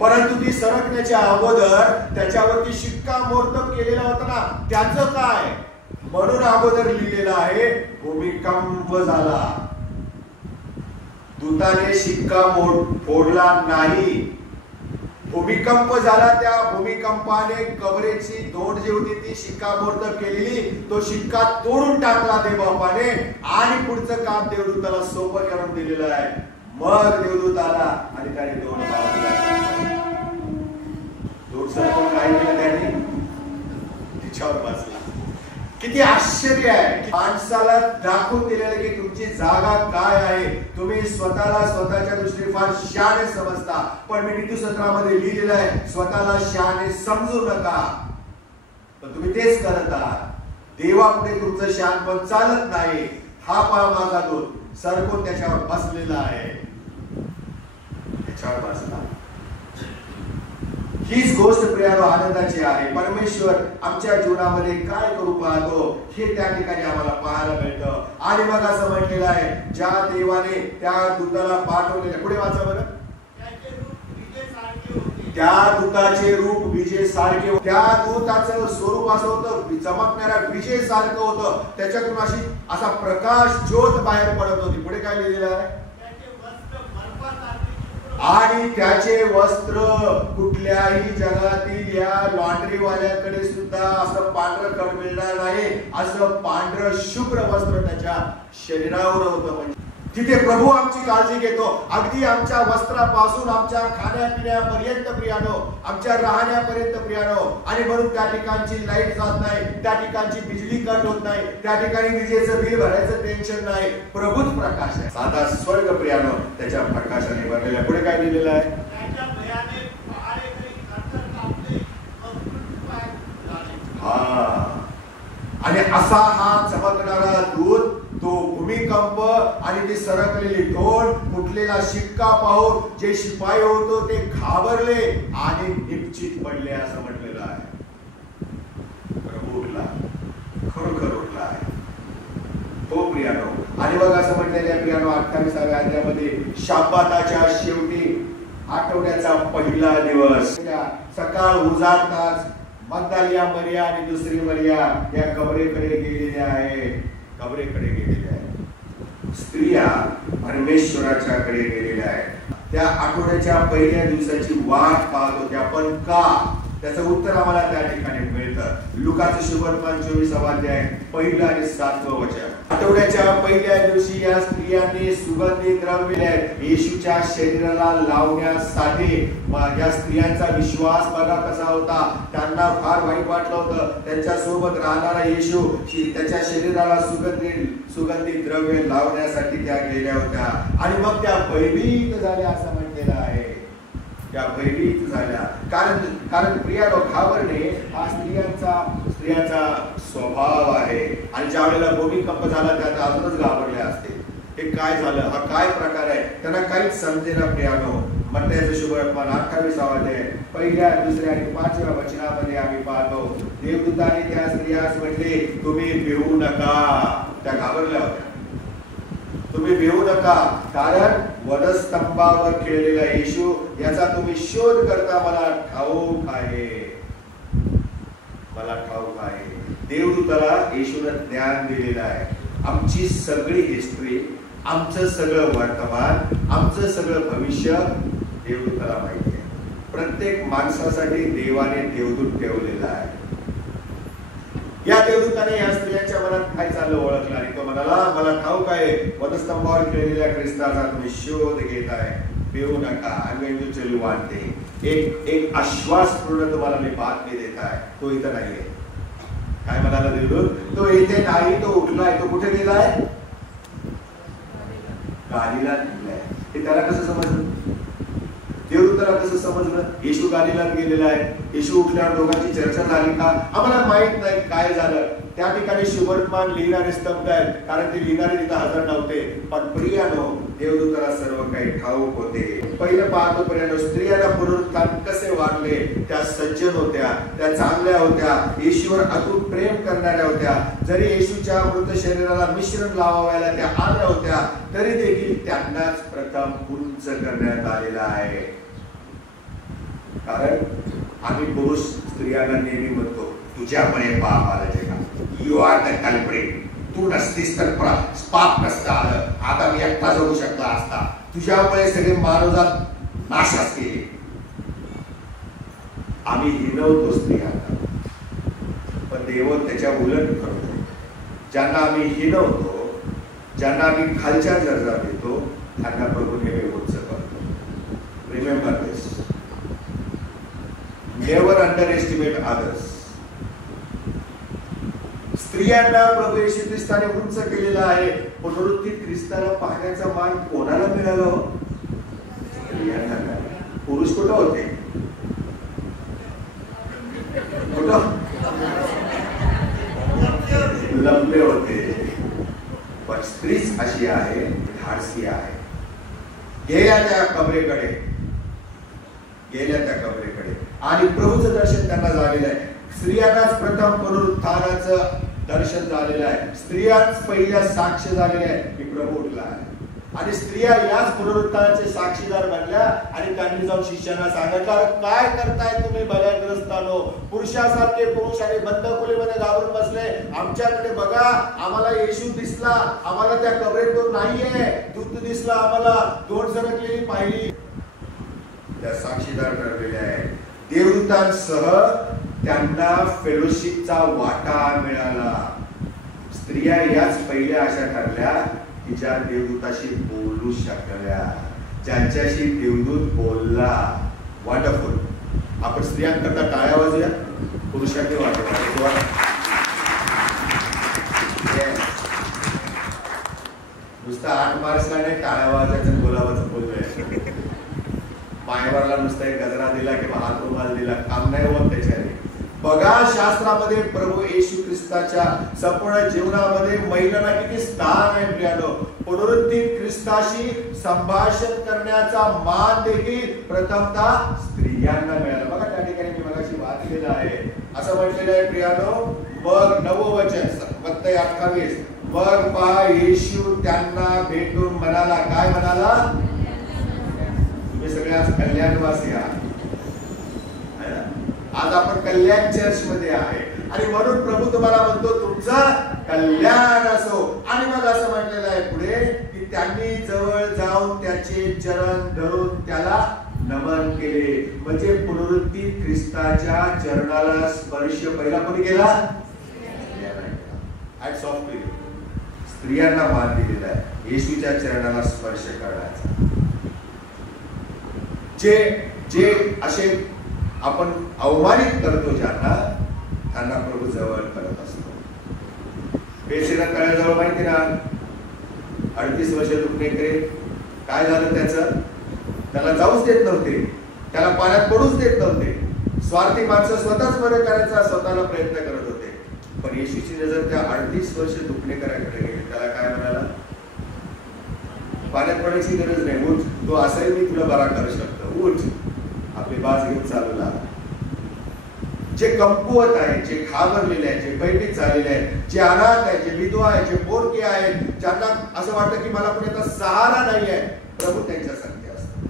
परंतु ती सरकण्याच्या अगोदर त्याच्यावरती शिक्का मोर्तब केलेला होता ना, त्याचं काय? म्हणून अगोदर लिहिलेलं आहे भूमिकंप झाला. दूताने शिक्का फोडला नाही. भूमिकंप झाला. त्या भूमिकंपाने कबरेची धोंड जी होती ती शिक्कामोर्तब केलेली, तो शिक्का तोडून टाकला देवबापाने आणि पुढचं काम देवदूताला सोपं करून दिलेलं आहे. मग देवदूत आला आणि त्याने धोंड सरकवून काय केलं? त्यांनी त्याच्यावर बसला. किती आश्चर्य आहे की माणसाला दाखवून दिलेलं की तुमची जागा काय आहे. तुम्ही स्वतःला स्वतःच्या दृष्टीने फार शहाणे समजता, पण मी नीतिसूत्रामध्ये लिहिलेलं आहे स्वतःला शहाणे समजू नका. पण तुम्ही तेच करत आहात. देवापुढे तुमचं शहाणपण चालत नाही. हा पहा माझा दूत सरकून त्याच्यावर बसलेला आहे, त्याच्यावर बसला. हीच गोष्ट प्रियानो आनंदाची आहे. परमेश्वर आमच्या जीवनामध्ये काय करू पाहतो हे त्या ठिकाणी आम्हाला पाहायला मिळतं. आणि मग असं म्हटलेलं आहे ज्या देवाने त्या दूताला पाठवलेलं, पुढे वाचा बरं, त्या दूताचे रूप विजेसारखे, त्या दूताचं स्वरूप असं होतं चमकणाऱ्या विजेसारखं होतं. त्याच्यातून असा प्रकाश ज्योत बाहेर पडत होती. पुढे काय लिहिलेलं आहे, आणि त्याचे वस्त्र कुठल्याही जगातील या लॉन्ड्री वाल्याकडे सुद्धा असं पांढरं खड मिळणार नाही. असं पांढरं शुभ्र वस्त्र त्याच्या शरीरावर होतं. म्हणजे तिथे प्रभू आमची काळजी घेतो, अगदी आमच्या वस्त्रापासून आमच्या खाण्यापिण्यापर्यंत प्रियानो, आमच्या राहण्यापर्यंत प्रियानो. आणि म्हणून त्या ठिकाणची लाईट जात नाही, त्या ठिकाणची बिजली कट होत नाही, त्या ठिकाणी विजेचं बिल भरायचं टेन्शन नाही. प्रभूच प्रकाश आहे, साधा स्वर्ग प्रियानो त्याच्या प्रकाशाने भरलेला. पुढे काय लिहिलेलं आहे, हा. आणि असा हा चमकणारा दूत, तो भूमिकंप आणि ती सरकलेली ढोल, फुटलेला शिक्का पाहून जे शिपाई होतो ते घाबरले आणि निश्चित पडले असं म्हटलेलं आहे. प्रभू उठला, खरोखर उठला आहे तो प्रियानो. आणि बघ असं म्हटलेलं आहे प्रियानो 28व्या अध्यायामध्ये, शाबाताच्या शेवटी आठवड्याचा पहिला दिवस, सकाळ उजाडताच मग्दलिया मरिया आणि दुसरी मरिया या कबरेकडे गेलेल्या आहेत. कबरेकडे गेलेल्या आहेत. स्त्रिया परमेश्वराच्याकडे गेलेल्या आहेत. त्या आठवड्याच्या पहिल्या दिवसाची वाट पाहत होत्या, पण का? त्याचं उत्तर आम्हाला त्या ठिकाणी मिळतं. लुकाचं शुभवर्तमान 24वा अध्याय 1 आणि 7वं वचन. आठवड्याच्या पहिल्या दिवशी या स्त्रियांनी सुगंधी द्रव्य येशूच्या शरीराला लावण्यासाठी, या स्त्रियांचा विश्वास बघा कसा होता. त्यांना फार वाईट वाटलं होतं. त्यांच्या सोबत राहणारा येशू त्याच्या शरीराला सुगंधी द्रव्य लावण्यासाठी त्या गेल्या होत्या. आणि मग त्या भयभीत झाल्या असं म्हटलेलं आहे. त्या भयभीत झाल्या कारण प्रियानो, घाबरणे हा स्त्रियांचा स्वभाव आहे. आणि ज्या वेळेला भूमिकंप झाला त्यात अजूनच घाबरले असते. हे काय झालं, हा काय प्रकार आहे, त्यांना काहीच समजेना प्रियानो. मत्तयाचं शुभवर्तमान 28वा अध्याय 1, 2 आणि 5व्या वचनामध्ये आम्ही पाहतो, देवदूताने त्या स्त्रियास म्हटले, तुम्ही भिवू नका. त्या घाबरल्या होत्या. तुम्ही भिवू नका, कारण वधस्तंभावर खेळलेला येशू याचा तुम्ही शोध करता मला ठाऊक आहे. मला ठाऊक आहे. देवदूताला येशूने ज्ञान दिलेलं आहे. आमची सगळी हिस्ट्री, आमचं सगळं वर्तमान, आमचं सगळं भविष्य देवदूताला माहिती आहे. प्रत्येक माणसासाठी देवाने देवदूत ठेवलेला आहे. या देवदूताने या स्त्रियांच्या मनात काय चाललं ओळखलं आणि तो म्हणाला, मला ठाऊक आहे वधस्तंभावर खेळलेल्या ख्रिस्ताचा तुम्ही शोध घेत आहे. भिवू नका. I am going to tell you one thing. एक आश्वासपूर्ण तुम्हाला मी बातमी देत आहे. तो इथं नाहीये. काय म्हणाला देवदूत, तो इथे नाही, तो उठलाय. तो कुठे गेलाय, गालिलात गेलाय. हे त्याला कसं समजलं, देवदूताला कसं समजलं? येशू गालिलात गेलेला आहे. येशू उठल्यावर दोघांची चर्चा झाली का आम्हाला माहित नाही काय झालं. त्या ठिकाणी शुभवर्तमान लिहिणारे स्तब्ध आहेत, कारण ते लिहिणारे तिथं हजर नव्हते. पण प्रियानो, देवदूताला सर्व काही ठाऊक होते. पहिलं पाहतो प्रियानो, स्त्रियांना पुनरुत्थान कसे वाटले. त्या सज्जन होत्या, त्या चांगल्या होत्या, येशूवर अतूट प्रेम करणाऱ्या होत्या. जरी येशूच्या मृत शरीराला मिश्रण लावायला त्या आल्या होत्या, तरी देखील त्यांनाच प्रथम उंच करण्यात आलेला आहे. कारण आम्ही पुरुष स्त्रियांना नेहमी म्हणतो, तुझ्यामुळे पाप आला जगा, यू आर द कल्प्रिट. तू नसतीस तर पाप नसतं आलं. आता मी एकटा जगू शकला असता. तुझ्यामुळे सगळे मानवजात नाशास केले. आम्ही हिनवतो स्त्रियांना, पण देव त्याच्या उलट करतो. ज्यांना आम्ही हिनवतो, ज्यांना आम्ही खालच्या दर्जा देतो, त्यांना प्रभू नेहमी उच्च करतो. Remember this. Never underestimate others. स्त्रियांना प्रभू येशू ख्रिस्ताने उंच केलेला आहे. पुनरुत्थित ख्रिस्ताला पाहण्याचा मान कोणाला मिळाला? स्त्रियांना मिळाला. पुरुष कुठं होते? कुठं लंबे होते. पण स्त्रीच अशी आहे, धाडसी आहे. गेल्या त्या कबरेकडे आणि प्रभूचं दर्शन त्यांना झालेलं आहे. स्त्रियांनाच प्रथम पुनरुत्थानाचं दर्शन झालेलं आहे. स्त्रियाच पहिल्या साक्ष झालेल्या आहे की प्रभू उठला आहे. आणि स्त्रिया याच पुनरुत्थानाचे साक्षीदार बनल्या आणि त्यांनी जाऊन शिष्यांना सांगितलं, काय करताय तुम्ही भयग्रस्तांनो? पुरुषासारखे पुरुष आणि बंद खोलीमध्ये घाबरून बसले. आमच्याकडे बघा, आम्हाला येशू दिसला, आम्हाला त्या कबरेत तो नाहीये. दूत दिसला आम्हाला, दोन सरकलेली पाहिली. त्या साक्षीदार ठरलेले आहे. देवदूतांसह त्यांना फेलोशिपचा वाटा मिळाला. स्त्रिया याच पहिल्या अशा ठरल्या की ज्या देवदूताशी बोलू शकल्या, ज्यांच्याशी देवदूत बोलला. वंडरफुल. आपण स्त्रियांकरता टाळ्या वाजूया, पुरुषांनी वाजवा. नुसतं 8 मार्चला नाही टाळ्या वाजायचं बोलावाचं बोलतोय. पायवरला नुसता एक गजरा दिला किंवा हात रुमाल दिला, काम नाही होत त्याच्याने. बघा, शास्त्रामध्ये प्रभू येशू ख्रिस्ताच्या संपूर्ण जीवनामध्ये महिलांना किती स्थान आहे प्रियानो. पुनरुत्थित ख्रिस्ताशी संभाषण करण्याचा मान देखील प्रथमतः स्त्रियांना मिळाला. बघा, त्या ठिकाणी मी मगाशी वाचलेलं आहे. असं म्हटलेलं आहे प्रियानो, मग 9वं वचन मत्तई 28. मग पहा, येशू त्यांना भेटून म्हणाला. काय म्हणाला? तुम्ही सगळे आज कल्याणवासी आहात. आज आपण कल्याण चर्च मध्ये आहे आणि म्हणून प्रभू तुम्हाला म्हणतो तुमचं कल्याण असो. आणि मग असं म्हटलेलं आहे पुढे की त्यांनी जवळ जाऊन त्याचे चरण धरून त्याला नमन केले. म्हणजे पुनरुत्थित ख्रिस्ताच्या चरणाला स्पर्श पहिला कोणी केला? Hats off to you. स्त्रियांना मान दिलेला आहे येशूच्या चरणाला स्पर्श करण्याचा. जे असे आपण अवमानित करतो ज्यांना, त्यांना प्रभू जवळ करत असतो. पेशीला तळ्याजवळ माहिती ना, 38 वर्ष दुखणे करे. काय झालं त्याचं? त्याला जाऊच देत नव्हते, त्याला पाण्यात पडूच देत नव्हते. स्वार्थी माणसं स्वतःच बरं करायचा स्वतःला प्रयत्न करत होते. पण येशूची नजर त्या 38 वर्ष दुखणेकराकडे गेली. त्याला काय म्हणाला? पाण्यात पडायची गरज नाही, उठ, तो असेल मी तुला बरा करू शकतो, उठ. आपली बाज घेऊन चालू लागला. जे कमकुवत आहे, जे घाबरलेले आहे, जे भयभीत झालेले आहेत, जे अनाथ आहे, जे विधवा आहे, जे पोरके आहेत, ज्यांना असं वाटतं की मला कुणाचा सहारा नाही आहे, प्रभू त्यांच्या संगती असतात.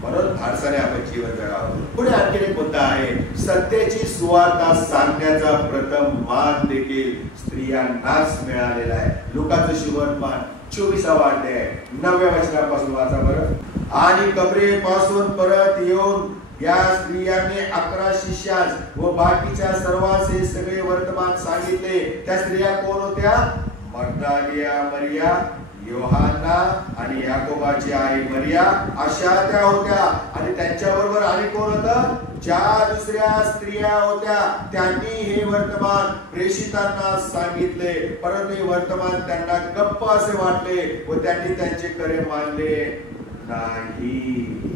म्हणून धाडसाने आपण जीवन जगावं. पुढे आणखी एक मुद्दा आहे, सत्याची सुवार्ता सांगण्याचा प्रथम मान देखील स्त्रियांनाच मिळालेला आहे. लुकाचं शुभवर्तमान 24वा अध्याय 9व्या वचनापासून वाचा बरं. आणि कबरेपासून परत येऊन या स्त्रियांनी 11 शिष्यास व बाकीच्या सर्वांस हे सगळे वर्तमान सांगितले. त्या स्त्रिया कोण होत्या? मग्दलिया मरिया, योहाना आणि याकोबाची आई मरिया, अशा त्या होत्या. आणि त्यांच्याबरोबर आणि कोण होतं? 4 दुसऱ्या स्त्रिया होत्या. त्यांनी हे वर्तमान प्रेषितांना सांगितले, परंतु हे वर्तमान त्यांना गप्प असे वाटले व त्यांनी त्यांचे खरे मानले नाही.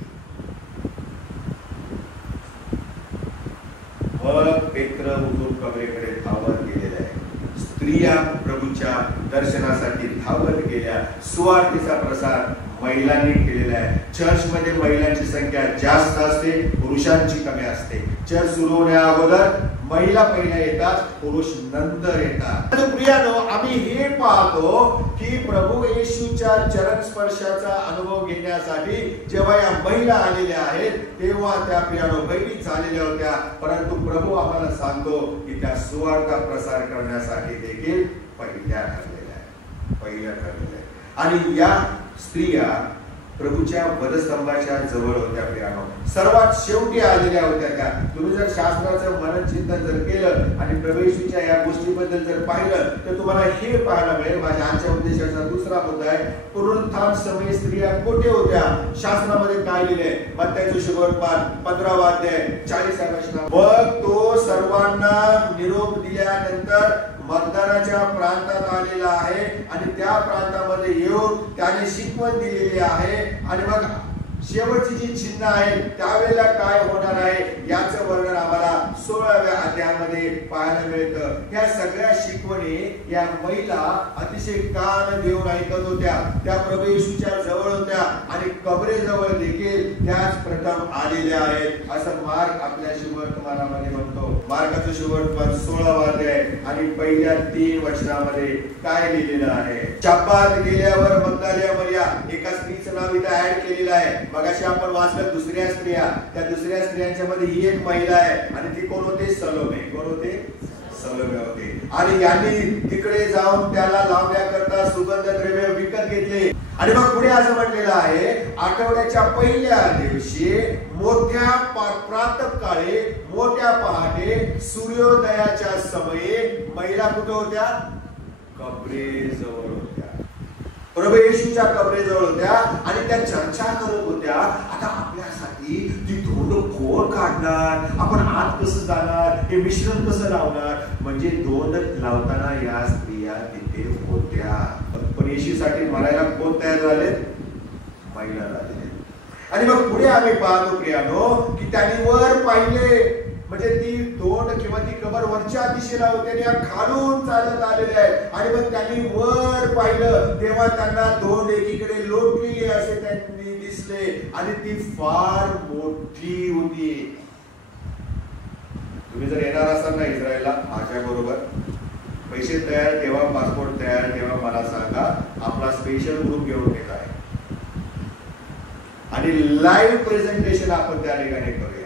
मग पेत्र उठून कबरेकडे धावत गेलेले आहे. स्त्रिया प्रभूच्या दर्शनासाठी धावत गेल्या. सुवार्तेचा प्रसार महिलांनी केलेला आहे. चर्चमध्ये महिलांची संख्या जास्त असते, पुरुषांची कमी असते. चर्च सुरू होण्या अगोदर महिला पहिल्या येतात, पुरुष नंतर येतात. प्रियानो, आम्ही हे पाहतो की प्रभू येशूच्या चरण स्पर्शाचा अनुभव घेण्यासाठी जेव्हा या महिला आलेल्या आहेत तेव्हा त्या प्रियानो भयभीत झालेल्या होत्या. परंतु प्रभू आम्हाला सांगतो की त्या सुवार्ता प्रसार करण्यासाठी देखील पहिल्या ठरलेल्या आहे. आणि या स्त्रिया प्रभूच्या वधस्तंभाच्या जवळ होत्या प्रियानो, सर्वात शेवटी आलेल्या होत्या त्या. तुम्ही जर शास्त्राचं मनन चिंतन जर केलं आणि प्रभू येशूच्या या गोष्टीबद्दल जर पाहिलं तर तुम्हाला हे पाहायला मिळेल. माझ्या आजच्या उद्देशाचा दुसरा मुद्दा आहे, पुनरुत्थान समयी स्त्रिया कोठे होत्या? शास्त्रामध्ये काय लिहिले? मत्तैचे शुभवर्तमान 15वा अध्याय 40व्या वचनात, मग तो सर्वांना निरोप दिल्यानंतर मतदानाच्या प्रांतात आलेला आहे आणि त्या प्रांतामध्ये येऊन त्याने शिकवण दिलेली आहे. आणि मग शेवटची जी चिन्ह आहे त्यावेळेला काय होणार आहे याचं वर्णन आम्हाला 16व्या अध्यायामध्ये पाहायला मिळतं. या सगळ्या शिकवणी या महिला अतिशय कान देऊन ऐकत होत्या. त्या प्रभू येशूच्या जवळ होत्या आणि कबरेजवळ देखील त्याच प्रथम आलेल्या आहेत असं मार्क आपल्या शुभवर्तमानामध्ये म्हणतो. मार्काचं शुभवर्तमान 16वा अध्याय आणि पहिल्या 3 वचनामध्ये काय लिहिलेलं आहे? शब्बात गेल्यावर मग्दलिया मरिया, एका स्त्रीचं नाव इथं ऍड केलेलं आहे. मगाशी आपण वाचलं दुसऱ्या स्त्रिया, त्या दुसऱ्या स्त्रियांच्या मध्ये ही एक महिला आहे आणि ती कोण होते? सलोमे. कोण होते? सलोमे होते. आणि यांनी तिकडे जाऊन त्याला लावण्याकरता सुगंध द्रव्य विकत घेतले. आणि मग पुढे असं म्हटलेलं आहे, आठवड्याच्या पहिल्या दिवशी मोठ्या प्रातःकाळी, मोठ्या पहाटे, सूर्योदयाच्या समयी महिला कुठे होत्या? कबरेजवळ होत्या. प्रभू येशूच्या कबरेजवळ होत्या आणि त्या चर्चा करत होत्या. आता आपल्यासाठी ती धोंड कोण काढणार? आपण आत कसं जाणार? हे मिश्रण कसं लावणार? म्हणजे धोंड लावताना या स्त्रिया तिथे होत्या. पण येशूसाठी मरायला कोण तयार झाले? महिला झाले. आणि मग पुढे आम्ही पाहतो प्रियानो की त्यांनी वर पाहिले, म्हणजे ती धोंड किंवा ती कबर वरच्या दिशेला होती आणि या खालून चालत आलेले आहे. आणि मग त्यांनी वर पाहिलं तेव्हा त्यांना धोंड एकीकडे लोटलेली असे त्यांनी दिसले आणि ती फार मोठी होती. तुम्ही जर येणार असाल ना इस्रायलला माझ्या बरोबर, पैसे तयार ठेवा, पासपोर्ट तयार ठेवा, मला सांगा, आपला स्पेशल ग्रुप घेऊन येत आहे आणि लाईव्ह प्रेझेंटेशन आपण त्या ठिकाणी करूया.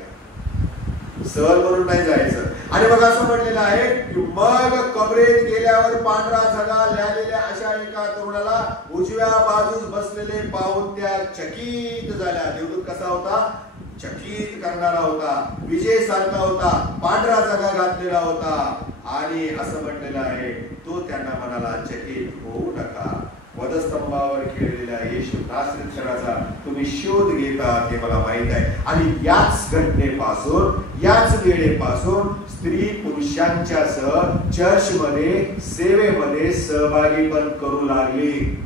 सहल म्हणून नाही जायचं. आणि मग असं म्हटलेलं आहे की मग कबरेत गेल्यावर पांढरा झगा लिहिलेल्या अशा एका तरुणाला उजव्या बाजूस बसलेले पाहून त्या चकित झाल्या. देवदूत कसा होता? चकित करणारा होता, विजय सारखा होता, पांढरा झगा घातलेला होता. आणि असं म्हटलेलं आहे, तो त्यांना म्हणाला, चकित होऊ नका. वधस्तंभावर खेळलेल्या येशू नासरीतचा तुम्ही शोध घेता हे मला माहित आहे. आणि याच घटनेपासून, याच वेळेपासून स्त्री पुरुषांच्या सह चर्चमध्ये, सेवेमध्ये सहभागी पण करू लागली.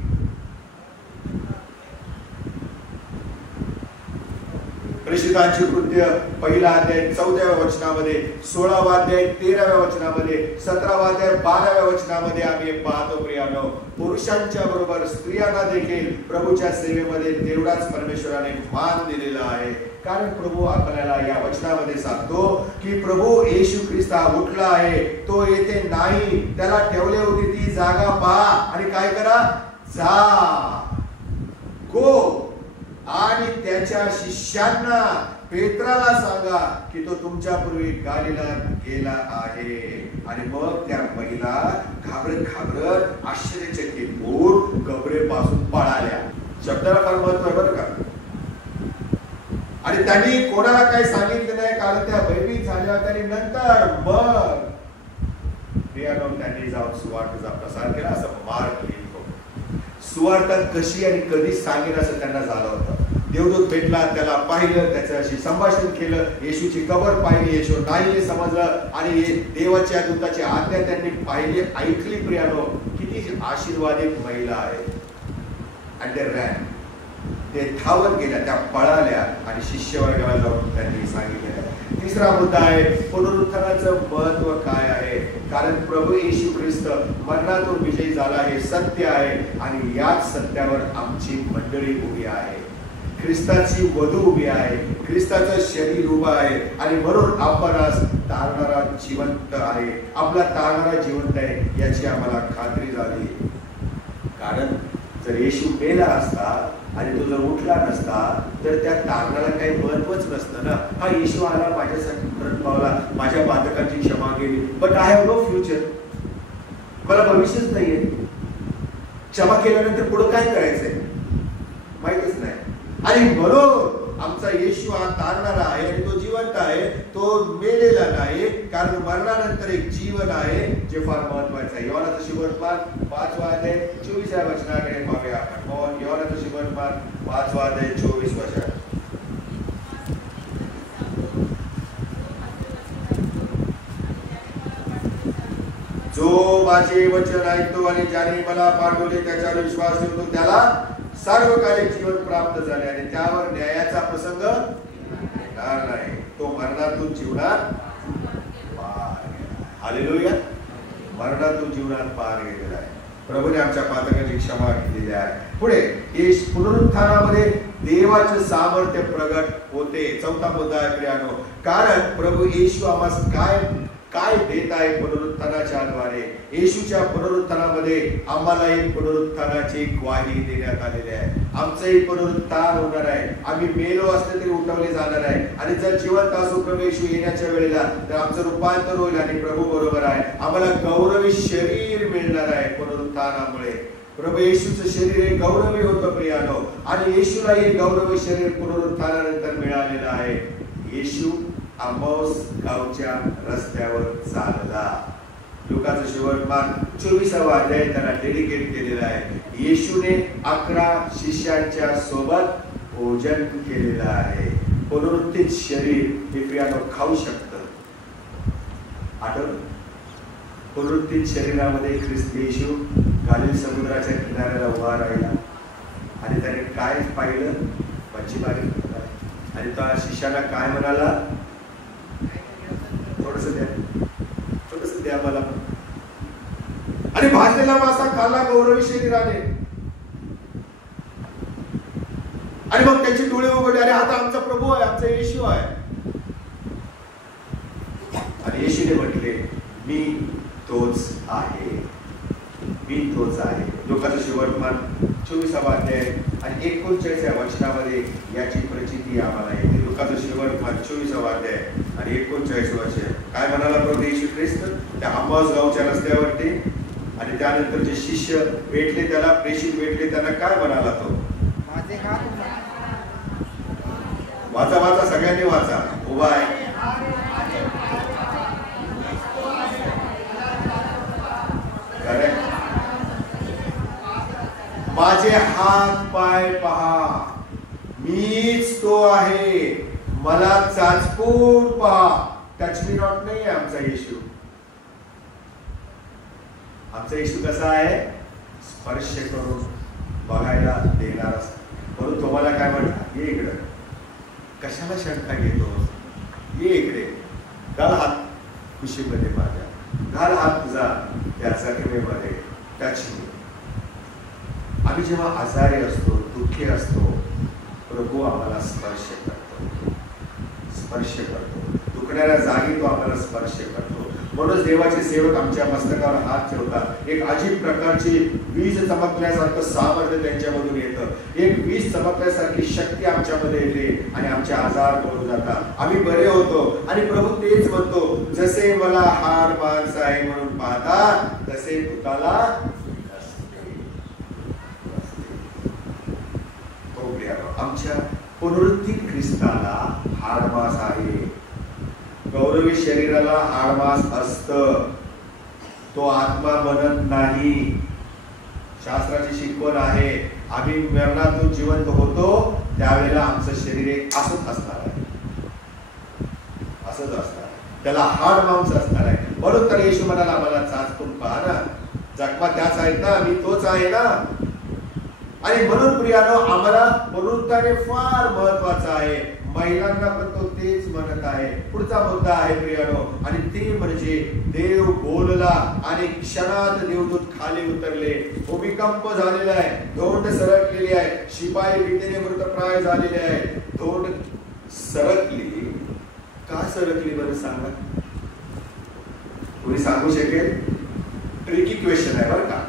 प्रेषितांची कृत्य पहिला अध्याय 14व्या वचनामध्ये, 16वा अध्याय 13व्या वचनामध्ये, 17वा अध्याय 12व्या वचनामध्ये आम्ही पाहतो प्रियानो, पुरुषांच्या बरोबर स्त्रियांना देखील प्रभूच्या सेवेमध्ये तेवढाच परमेश्वराने मान दिलेला आहे. कारण प्रभू आपल्याला या वचनामध्ये सांगतो की प्रभू येशू ख्रिस्त उठला आहे, तो येथे नाही, त्याला ठेवले होते ती जागा पहा आणि काय करा? जा, गो आणि त्याच्या शिष्यांना पेत्राला सांगा की तो तुमच्या पूर्वी गालिलात गेला आहे. आणि मग त्या महिला घाबरत घाबरत आश्चर्यचकित होऊन कबरेपासून पळाल्या. शब्दाला फार महत्व आहे बरं का. आणि त्यांनी कोणाला काही सांगितलं नाही, कारण त्या भयभीत झाल्या. त्यांनी नंतर मग त्यांनी जाऊन सुवार्तेचा प्रसार केला असं मार्क लिहितो. सुवार्ता कशी आणि कधी सांगेल असं त्यांना झालं होतं. देवदूत भेटला, त्याला पाहिलं, त्याच्याशी संभाषण केलं, येशूची कबर पाहिली, येशू नाही हे समजलं आणि देवाच्या दूताची आज्ञा त्यांनी पाहिली, ऐकली. प्रियानो, किती आशीर्वादित महिला आहेत. आणि ते धावत गेल्या, त्या पळाल्या आणि शिष्यवर्गाला जाऊन त्यांनी सांगितलं. तिसरा मुद्दा आहे पुनरुत्थानाचं महत्व काय आहे. कारण प्रभू येशू ख्रिस्त मरणातून विजयी झाला हे सत्य आहे आणि याच सत्यावर आमची मंडळी उभी आहे. ख्रिस्ताची वधू उभी आहे, ख्रिस्ताचं शरीर उभं आहे आणि म्हणून आपणास तारणारा जिवंत आहे. आपला तारणारा जिवंत आहे याची आम्हाला खात्री झाली. कारण जर येशू मेला असता आणि तो जर उठला नसता तर त्या तारणाला काही महत्वच नसतं ना. हा येशू आला, माझ्यासाठी मरण पावला, माझ्या बाधकांची क्षमा केली, but I have no future. मला भविष्यच नाहीये. क्षमा केल्यानंतर पुढे काय करायचंय माहितच नाही. आणि म्हणून आमचा येशू हा तारणारा आहे आणि तो जिवंत आहे, तो मेलेला नाही, कारण मरणानंतर एक जीवन आहे जे फार महत्वाचं आहे. योहानाचा सुवर्तमान 5 अध्याय 24 वचनाकडे पाहूया आपण. योहानाचा सुवर्तमान 5 अध्याय 24 वचन. जो माझे वचन ऐकतो आणि ज्याने मला पाठवले त्याच्यावर विश्वास ठेवतो त्याला सार्वकालिक जीवन प्राप्त झाले आणि त्यावर न्यायाचा प्रसंग येणार नाही. तो मरणातून जीवनात पार गेला. हालेलुया. मरणातून जीवनात पार गेलेला आहे. प्रभूने आमच्या पातकाची क्षमा केलेली आहे. पुढे पुनरुत्थानामध्ये देवाचे सामर्थ्य प्रगट होते. 4था मुद्दा आहे प्रियानो. कारण प्रभू येशू आम्हाला काय देत आहे पुनरुत्थानाच्या द्वारे. येशूच्या पुनरुत्थानामध्ये आम्हाला एक पुनरुत्थानाची ग्वाही देण्यात आलेली आहे. आमचंही पुनरुत्थान होणार आहे. आम्ही मेलो असले तरी उठवले जाणार आहे आणि जर जिवंत असू प्रभू येशू येण्याच्या वेळेला तर आमचं रूपांतर होईल आणि प्रभू बरोबर आहे. आम्हाला गौरवी शरीर मिळणार आहे पुनरुत्थानामुळे. प्रभू येशूचं शरीर हे गौरवी होतं प्रियानो आणि येशूला हे गौरवी शरीर पुनरुत्थानानंतर मिळालेलं आहे. येशू आमोस गावच्या रस्त्यावर चालला. लुकाचं सुवर्तमान 24 अध्याय त्याला डेडिकेट केलेला आहे. येशूने 11 शिष्यांच्या सोबत भोजन केलेलं आहे. पुनरुत्थित शरीर हे प्रियानो खाऊ शकतं. आठवलं पुनरुत्थित शरीरामध्ये ख्रिस्त येशू गालिल समुद्राच्या किनाऱ्याला उभा राहिला आणि त्याने काय पाहिलं? मच्छीमारी. आणि त्या शिष्याला काय म्हणाला? थोडस द्या मला. आणि भाजलेला मासा खाल्ला गौरवी शरीराने. आणि मग त्याची डोळे उघडले. अरे आता आमचा प्रभू आहे, आमचा येशू आहे. आणि येशूने म्हटले मी तोच आहे, मी तोच आहे. लोकांचं सुवर्तमान 24 अध्याय आणि 39 वचनामध्ये याची प्रचिती आम्हाला येते. लोकांचं सुवर्तमान 24 अध्याय आणि 39 वचन. काय म्हणाला प्रभू येशू ख्रिस्त त्या आमोस गावच्या रस्त्यावरती? आणि त्यानंतर जे शिष्य भेटले त्याला, प्रेषित भेटले त्यांना काय म्हणाला तो? वाचा वाचा, सगळ्यांनी वाचा. उभा आहे. माझे हात पाय पहा, मीच तो आहे, मला चाचपून पहा. टच मी नॉट नाही आहे आमचा येशू. आमचा येशू कसा आहे? स्पर्श करून बघायला देणारा. म्हणून तुम्हाला काय म्हणतात? ये इकडे. कशाला शंका घेतो? ये इकडे. घाल हात खुशीमध्ये माझ्या, घाल हात तुझा त्या जखमेमध्ये. Touch me. आम्ही जेव्हा आजारी असतो, दुःखी असतो, प्रभू आम्हाला स्पर्श करतो, स्पर्श करतो. दुखणाऱ्या जागी तो आम्हाला स्पर्श करतो. म्हणून देवाचे सेवक आमच्या मस्तकावर हात ठेवतात. एक अजीब प्रकारची वीज चमकल्यासारखं सामर्थ्य त्यांच्यामधून येतं. एक वीज चमकल्यासारखी शक्ती आमच्यामध्ये येते आणि आमचे आजार बरू जातात. आम्ही बरे होतो. आणि प्रभू तेच म्हणतो, जसे मला हाड माणसं आहे म्हणून पाहता तसे भूताला आमच्या पुनरुत्थित ख्रिस्ताला हाडमास आहे. गौरवी शरीराला हाडमास असतं. तो आत्मा बनत नाही. शास्त्राची शिकवण आहे. आम्ही मरणातून जिवंत होतो त्यावेळेला आमचं शरीर असंच असणार आहे, असंच असणार. त्याला हाड मांस असणार आहे. म्हणून तर येशू म्हणाला मला चाचपून पहा ना, जखमा त्याच आहेत ना, मी तोच आहे ना. आणि म्हणून प्रियानो आम्हाला पुनरुत्थान फार महत्वाचं आहे. महिलांना पण तो तेच म्हणत आहे. पुढचा मुद्दा आहे प्रियानो, आणि ते म्हणजे देव बोलला आणि क्षणात देवदूत खाली उतरले. भूमिकंप झालेला आहे. धोंड सरकलेली आहे. शिपाई भीतीने मृतप्राय झालेले आहे. धोंड सरकली. का सरकली बरं सांगा? कोणी सांगू शकेल? ट्रिकी क्वेश्चन आहे बरं का.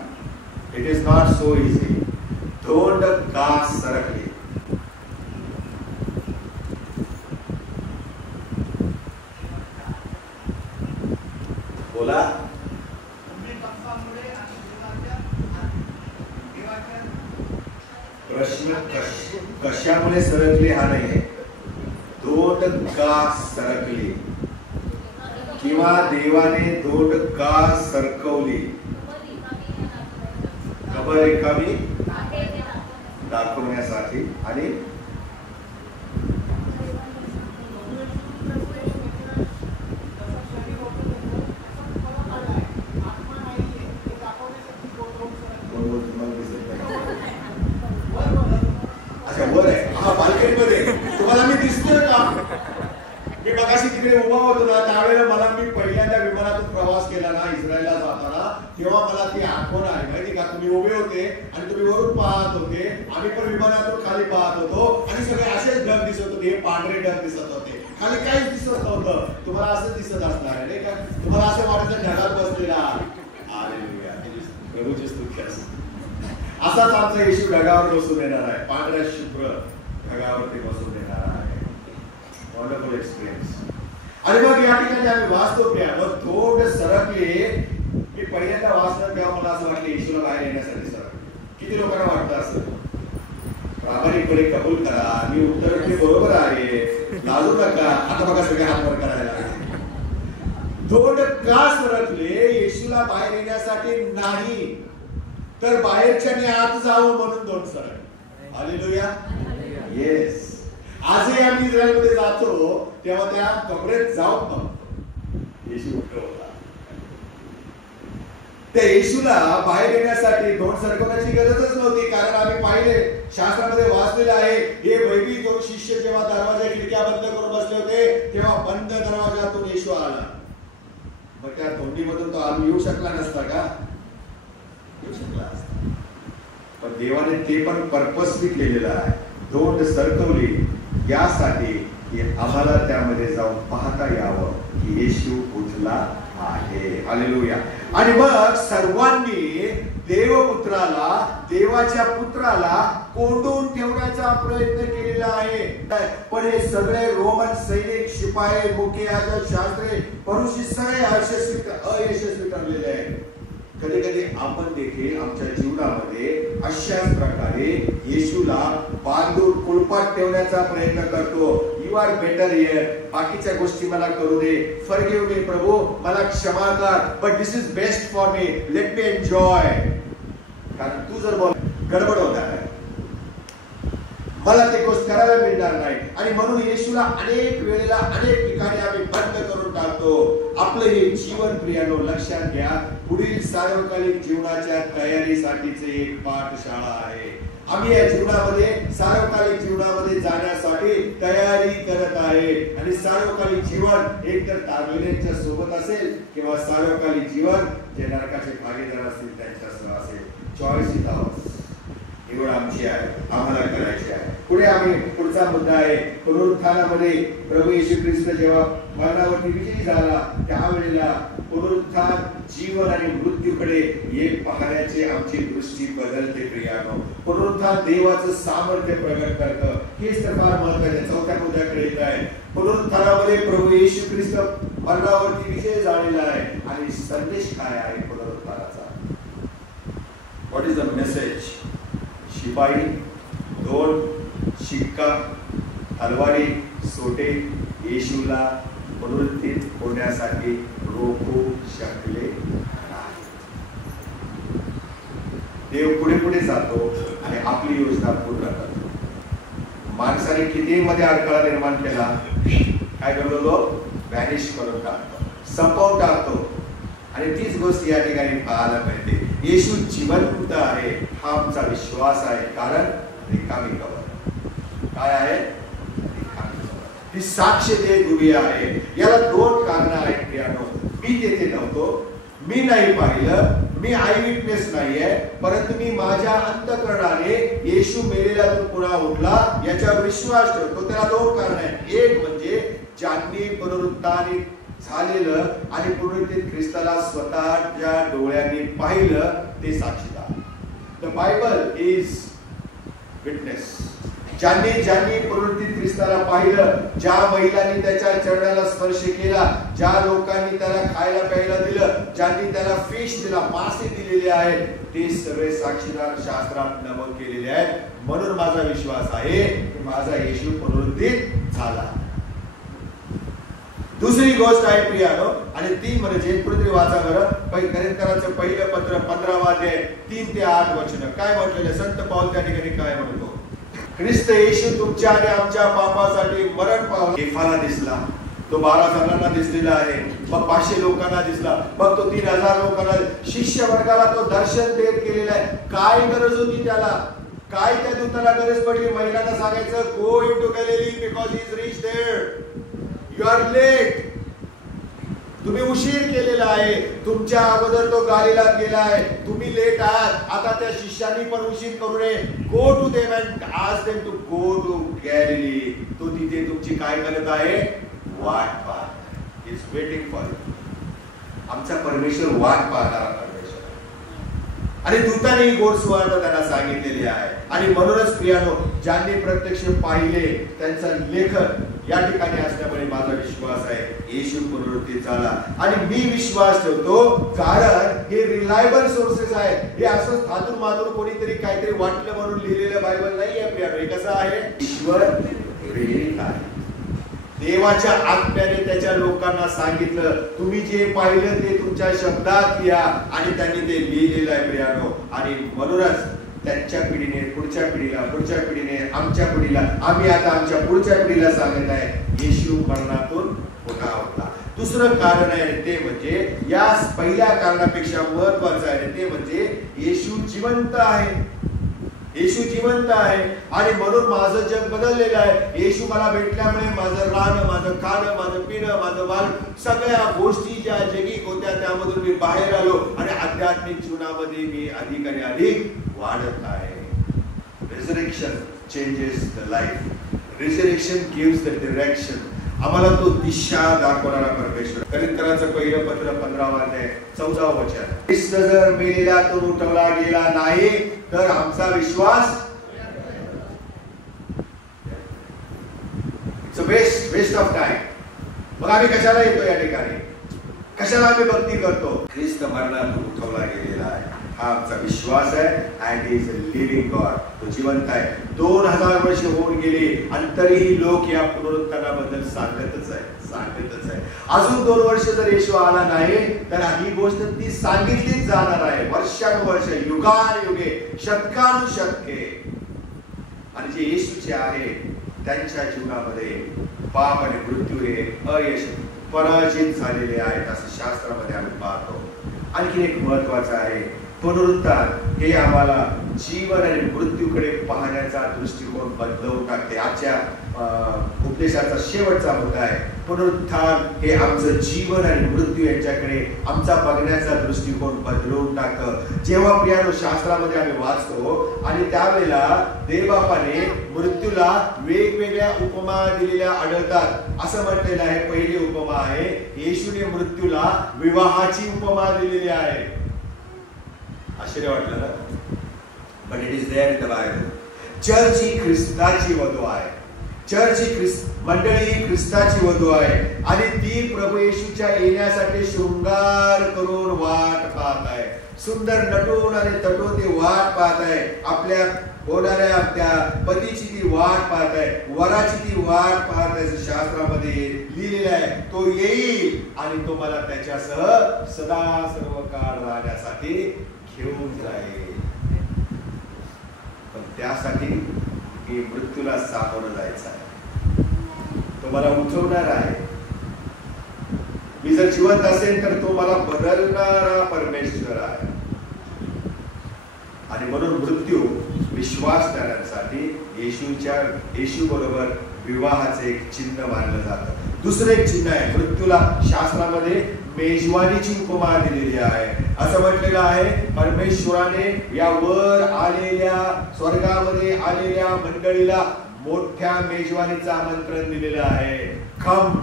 It is not so easy. धोंड का सरकली? बोला. प्रश्न कशामुळे सरकले हा नाही, दोट का सरकली किंवा देवाने दोट का सरकवली, खबर रिकामी दाखवण्यासाठी. आणि वर आहे, हा बाल्कनीमध्ये तुम्हाला मी दिसतोय का? मी मगाशी तिकडे उभा होतो ना, त्यावेळेला मला मी पहिल्यांदा विमानातून प्रवास केला ना इस्रायलला जाताना, तेव्हा मला ती आठवण आहे माहिती का? तुम्ही उभे होते आणि तुम्ही वरून पाहत होते, आम्ही पण विमानातून खाली पाहत होतो आणि सगळे असेच ढग दिसत होते, पांढरे ढग दिसत होते, खाली काहीच दिसत नव्हतं. तुम्हाला असं दिसत असणार नाही का? तुम्हाला असं वाटतं ढगात बसलेला. हालेलुया, प्रभूची स्तुती असो. असाच आमचा येशू ढगावर बसून येणार आहे, पांढऱ्या शुभ्र ढगावरती बसून येणार आहे. Wonderful experience. आणि मग या ठिकाणी आम्ही वाचतो प्रिया, मग थोडं सरकले. मी पहिल्यांदा वाचलं तेव्हा मला असं वाटलं येशूला बाहेर येण्यासाठी सरकले. किती लोकांना वाटतं असं? प्रामाणिकपणे कबूल करा, मी उत्तर ते बरोबर आहे, लाजू नका. आता बघा सगळे हात वर करायला लागले. थोडं का सरकले? येशूला बाहेर येण्यासाठी नाही, तर बाहेरच्याने आत जावं म्हणून दोन सरळ. Hallelujah, yes. आजही आम्ही इस्रायलमध्ये जातो तेव्हा त्या कबरेत जाऊन बघतो येशू उठला होता. त्या येशूला बाहेर येण्यासाठी दोन सरकवण्याची गरजच नव्हती, कारण आम्ही पाहिले, शास्त्रामध्ये वाचलेलं आहे, हे भयभीत दोन शिष्य जेव्हा दरवाजा खिडक्या बंद करून बसले होते तेव्हा बंद दरवाजातून येशू आला. मग त्या तोंडीमधून तो आम्ही येऊ शकला नसता का? येऊ शकला असता. पण देवाने ते पण पर्पसली केलेलं आहे, दोंड सरकवली यासाठी की आम्हाला त्यामध्ये जाऊन पाहता यावं की येशू उठला आहे. हालेलुया. आणि मग सर्वांनी देवपुत्राला, देवाच्या पुत्राला कोंडून ठेवण्याचा प्रयत्न केलेला आहे. पण हे सगळे रोमन सैनिक, शिपाई, मुख्य याजक, शास्त्री, परुषी सगळे अयशस्वी ठरलेले आहेत. कधी कधी आपण देखील आमच्या जीवनामध्ये अशाच प्रकारे येशूला बांधून कुलपात ठेवण्याचा प्रयत्न करतो. यू आर बेटर हियर, बाकीच्या गोष्टी मला करू दे, फॉरगिव्ह मी प्रभू, मला क्षमा कर, but this is best for me, let me enjoy. कारण तू जर बोल गडबड होणार आहे, मला ते गोष्ट करायला मिळणार नाही. आणि म्हणून येशूला अनेक वेळेला अनेक ठिकाणी आम्ही बंद करून टाकतो. आपलं हे जीवन प्रियानो लक्षात घ्या, पुढील सार्वकालिक जीवनाच्या तयारीसाठीचे एक पाठशाळा आहे. आम्ही या जीवनामध्ये, सार्वकालिक जीवनामध्ये जाण्यासाठी तयारी करत आहे. आणि सार्वकालिक जीवन एकतर तारलेल्यांच्या सोबत असेल किंवा सार्वकालिक जीवन जे नरकाचे भागीदार असतील त्यांच्यासह असेल. चॉईस इज आवर्स, निवड आमची आहे, आम्हाला करायची आहे. पुढे आम्ही पुढचा मुद्दा आहे, पुनरुत्थानामध्ये प्रभू येशू ख्रिस्त जेव्हा मरणावरती विजयी झाला त्यावेळेला पुनरुत्थान, जीवन आणि मृत्यूकडे एक पाहण्याची आमची दृष्टी बदलते प्रियानो. पुनरुत्थान देवाचं सामर्थ्य प्रगट करतं, हेच तर फार महत्त्वाचे. चौथ्या मुद्द्याकडे येत आहे. पुनरुत्थानामध्ये प्रभू येशू ख्रिस्त मरणावरती विजय झालेला आहे. आणि संदेश काय आहे पुनरुत्थानाचा? What is the message? शिपाई, दोन शिक्का, तलवारी, सोटे येशूला पुनरुत्थित होण्यासाठी रोखू शकले नाही. देव पुढे पुढे जातो आणि आपली योजना पूर्ण करतो. माणसाने किती मध्ये अडथळा निर्माण केला, काय करतो तो? व्हॅनिश करून टाकतो, संपवून टाकतो. आणि तीच गोष्ट या ठिकाणी पाहायला मिळते. येशू जिवंत आहे हा आमचा विश्वास आहे, कारण रिकामी कबर काय आहे? रिकामी कबर. ही साक्ष देत उभी आहे. याला दोन कारण आहेत प्रियानो. मी तेथे नव्हतो, मी नाही पाहिलं, मी आय विटनेस नाहीये, परंतु मी माझ्या अंतःकरणाने येशू मेलेल्यातून पुन्हा उठला याच्यावर विश्वास ठेवतो. त्याला दोन कारण आहेत. एक म्हणजे ज्यांनी पुनरुत्थानित झालेलं आणि पुनरुत्थित ख्रिस्ताला स्वतःच्या डोळ्यांनी पाहिलं ते साक्षीदार. The Bible is witness. ज्यांनी ज्यांनी पुनरुत्थित ख्रिस्ताला पाहिलं, ज्या महिलांनी त्याच्या चरणाला स्पर्श केला, ज्या लोकांनी त्याला खायला प्यायला दिलं, ज्यांनी त्याला फिश दिला, मासे दिलेले आहेत, ते सगळे साक्षीदार शास्त्रात नमूद केलेले आहेत. म्हणून माझा विश्वास आहे की माझा येशू पुनरुत्थित झाला. दुसरी गोष्ट आहे प्रियानो, आणि ती म्हणजे कुठेतरी वाचा बरं, करिंथराचं पहिलं पत्र 15वा अध्याय 3 ते 8 वचन. काय म्हटलेलं संत पाऊल त्या ठिकाणी काय म्हणतो? ख्रिस्त येशू तुमच्या आणि आमच्या पापासाठी मरण पावला. केफाला दिसला, तो 12 जणांना दिसलेला आहे, मग 500 लोकांना दिसला, मग तो 3000 लोकांना, शिष्य वर्गाला तो दर्शन देत केलेला आहे. काय गरज होती त्याला? काय त्या दूताला गरज पडली? महिलांना सांगायचं go into Galilee because he is reach there. You are late. तुम्ही उशीर केलेला आहे. तुमच्या अगोदर तो गालिलात गेला आहे. तुम्ही लेट आहात. आता त्या शिष्यांनी पण उशीर करू नये. Go to them and ask them to go to Galilee. तो तिथे तुमची काय करत आहे? वाट पाहत. Is waiting for you. आमचा परमेश्वर वाट पाहणारा परमेश्वर. आणि दूताने गोड सुवार्ता त्यांना सांगितलेली आहे. आणि म्हणूनच प्रियानो, ज्यांनी प्रत्यक्ष पाहिले त्यांचा लेखन या ठिकाणी असल्यामुळे माझा विश्वास आहे येशू पुनरुत्थित झाला. आणि मी विश्वास ठेवतो कारण हे रिलायबल सोर्सेस आहेत. हे असं थातून मातून कोणीतरी काहीतरी वाटलं म्हणून लिहिलेलं बायबल नाही आहे प्रियानो. हे कसं आहे? ईश्वर प्रेरित आहे. देवाच्या आत्म्याने त्याच्या लोकांना सांगितलं, तुम्ही जे पाहिलं ते तुमच्या शब्दात लिहा, आणि त्यांनी ते लिहिलेलं आहे प्रियानो. आणि म्हणूनच त्यांच्या पिढीने पुढच्या पिढीला, पुढच्या पिढीने आमच्या पिढीला, आम्ही आता आमच्या पुढच्या पिढीला सांगत आहे येशू मरणातून पुन्हा उठला. दुसरं कारण आहे ते म्हणजे या पहिल्या कारणापेक्षा महत्वाचं आहे ते म्हणजे येशू जिवंत आहे. येशू जिवंत आहे. आणि म्हणून माझं जग बदललेलं आहे. येशू मला भेटल्यामुळे माझं राहणं, माझं खाणं, माझं पिणं, माझं वागणं, सगळ्या गोष्टी ज्या जगी होत्या त्यामधून मी बाहेर आलो आणि आध्यात्मिक जीवनामध्ये मी अधिक आणि अधिक वाढत आहे. Resurrection changes the life. Resurrection gives the direction. आम्हाला तो दिशा दाखवणारा परमेश्वर. करिंथराचं पहिलं पत्र 15वा अध्याय 14व वचन. ख्रिस्त जर मेलेल्यातून उठवला गेला नाही तर आमचा विश्वास it's a waste of time. मग आम्ही कशाला येतो या ठिकाणी? कशाला आम्ही भक्ती करतो? ख्रिस्त मरणातून उठवला गेलेला आहे हा आमचा विश्वास आहे. And is a living God. तो जिवंत आहे. 2000 वर्ष होऊन गेली आणि तरीही लोक या पुनरुत्थानाबद्दल सांगतच आहे. अजून 2 वर्ष जर येशू आला नाही तर ही गोष्ट ती सांगितलीच जाणार आहे वर्षानुवर्ष, युगानुयुगे, शतकानुशतके. आणि जे येशूचे आहे त्यांच्या जीवनामध्ये पाप आणि मृत्यू हे पराजित झालेले आहेत असं शास्त्रामध्ये आम्ही पाहतो. आणखी एक महत्वाचं आहे, पुनरुत्थान हे आम्हाला जीवन आणि मृत्यूकडे पाहण्याचा दृष्टिकोन बदलवून टाकते. आजच्या उपदेशाचा शेवटचा मुद्दा आहे, पुनरुत्थान हे आमचं जीवन आणि मृत्यू यांच्याकडे आमचा बघण्याचा दृष्टिकोन बदलवून टाकतं. जेव्हा प्रियानो शास्त्रामध्ये आम्ही वाचतो आणि त्यावेळेला देवबापाने मृत्यूला वेगवेगळ्या उपमा दिलेल्या आढळतात. असं म्हटलेलं आहे, पहिली उपमा आहे येशूने मृत्यूला विवाहाची उपमा दिलेली आहे. आश्चर्य वाटलं ना? But it is there in the Bible. Church ही ख्रिस्ताची वधू आहे. चर्च ही मंडळी ख्रिस्ताची वधू आहे आणि ती प्रभू येशूच्या येण्यासाठी शृंगार करून वाट पाहत आहे. सुंदर नटून आणि तटून ती वाट पाहत आहे. आपल्या होणाऱ्या त्या पतीची ती वाट पाहत आहे, वराची ती वाट पाहत आहे. शास्त्रामध्ये लिहिलेलं आहे तो येईल आणि तो मला त्याच्यासह सदा सर्व काळ राहण्यासाठी घेऊन जाईल. पण त्यासाठी मी मृत्यूला सामोरं जायचं आहे. तो मला उठवणार आहे. मी जर जिवंत असेल तर तो मला बदलणारा परमेश्वर आहे. आणि म्हणून मृत्यू विश्वास करण्यासाठी येशू बरोबर विवाहाचे एक चिन्ह मानलं जातं. दुसरं एक चिन्ह आहे, मृत्यूला शास्त्रामध्ये मेजवानीची उपमा दिलेली आहे. असं म्हटलेलं आहे, परमेश्वराने या वर आलेल्या स्वर्गामध्ये आलेल्या मंडळीला मोठ्या मेजवानीचं आमंत्रण दिलेलं आहे. कम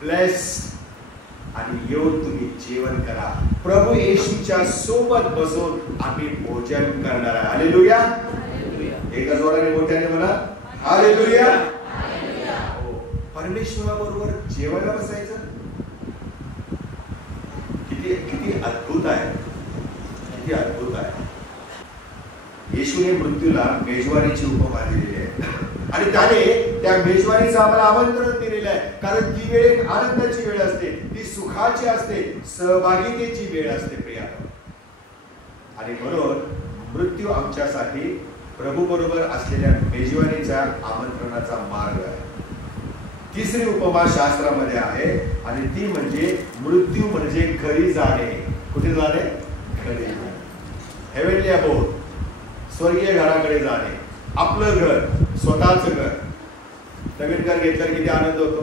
ब्लेस आणि येऊन तुम्ही जेवण करा. प्रभू येशूच्या सोबत बसून आम्ही भोजन करणार आहे. हालेलुया. एका जोराने मोठ्याने म्हणा हालेलुया. परमेश्वराबरोबर जेवायला बसायचं किती किती अद्भुत आहे, किती अद्भुत आहे. येशूने मृत्यूला मेजवानीची उपमा दिलेली आहे आणि त्याने त्या मेजवानीचं आम्हाला आमंत्रण दिलेलं आहे. कारण ती वेळ एक आनंदाची वेळ असते, ती सुखाची असते, सहभागितेची वेळ असते प्रिया. आणि म्हणून मृत्यू आमच्यासाठी प्रभू बरोबर असलेल्या मेजवानीच्या आमंत्रणाचा मार्ग आहे. तिसरी उपमा शास्त्रामध्ये आहे आणि ती म्हणजे मृत्यू म्हणजे घरी जाणे. कुठे जाणे? घरी जाणे. हेवनली अबोड, स्वर्गीय घराकडे जाणे. आपलं घर, स्वतःच घर. नवीन घर घेतल्यावर किती आनंद होतो.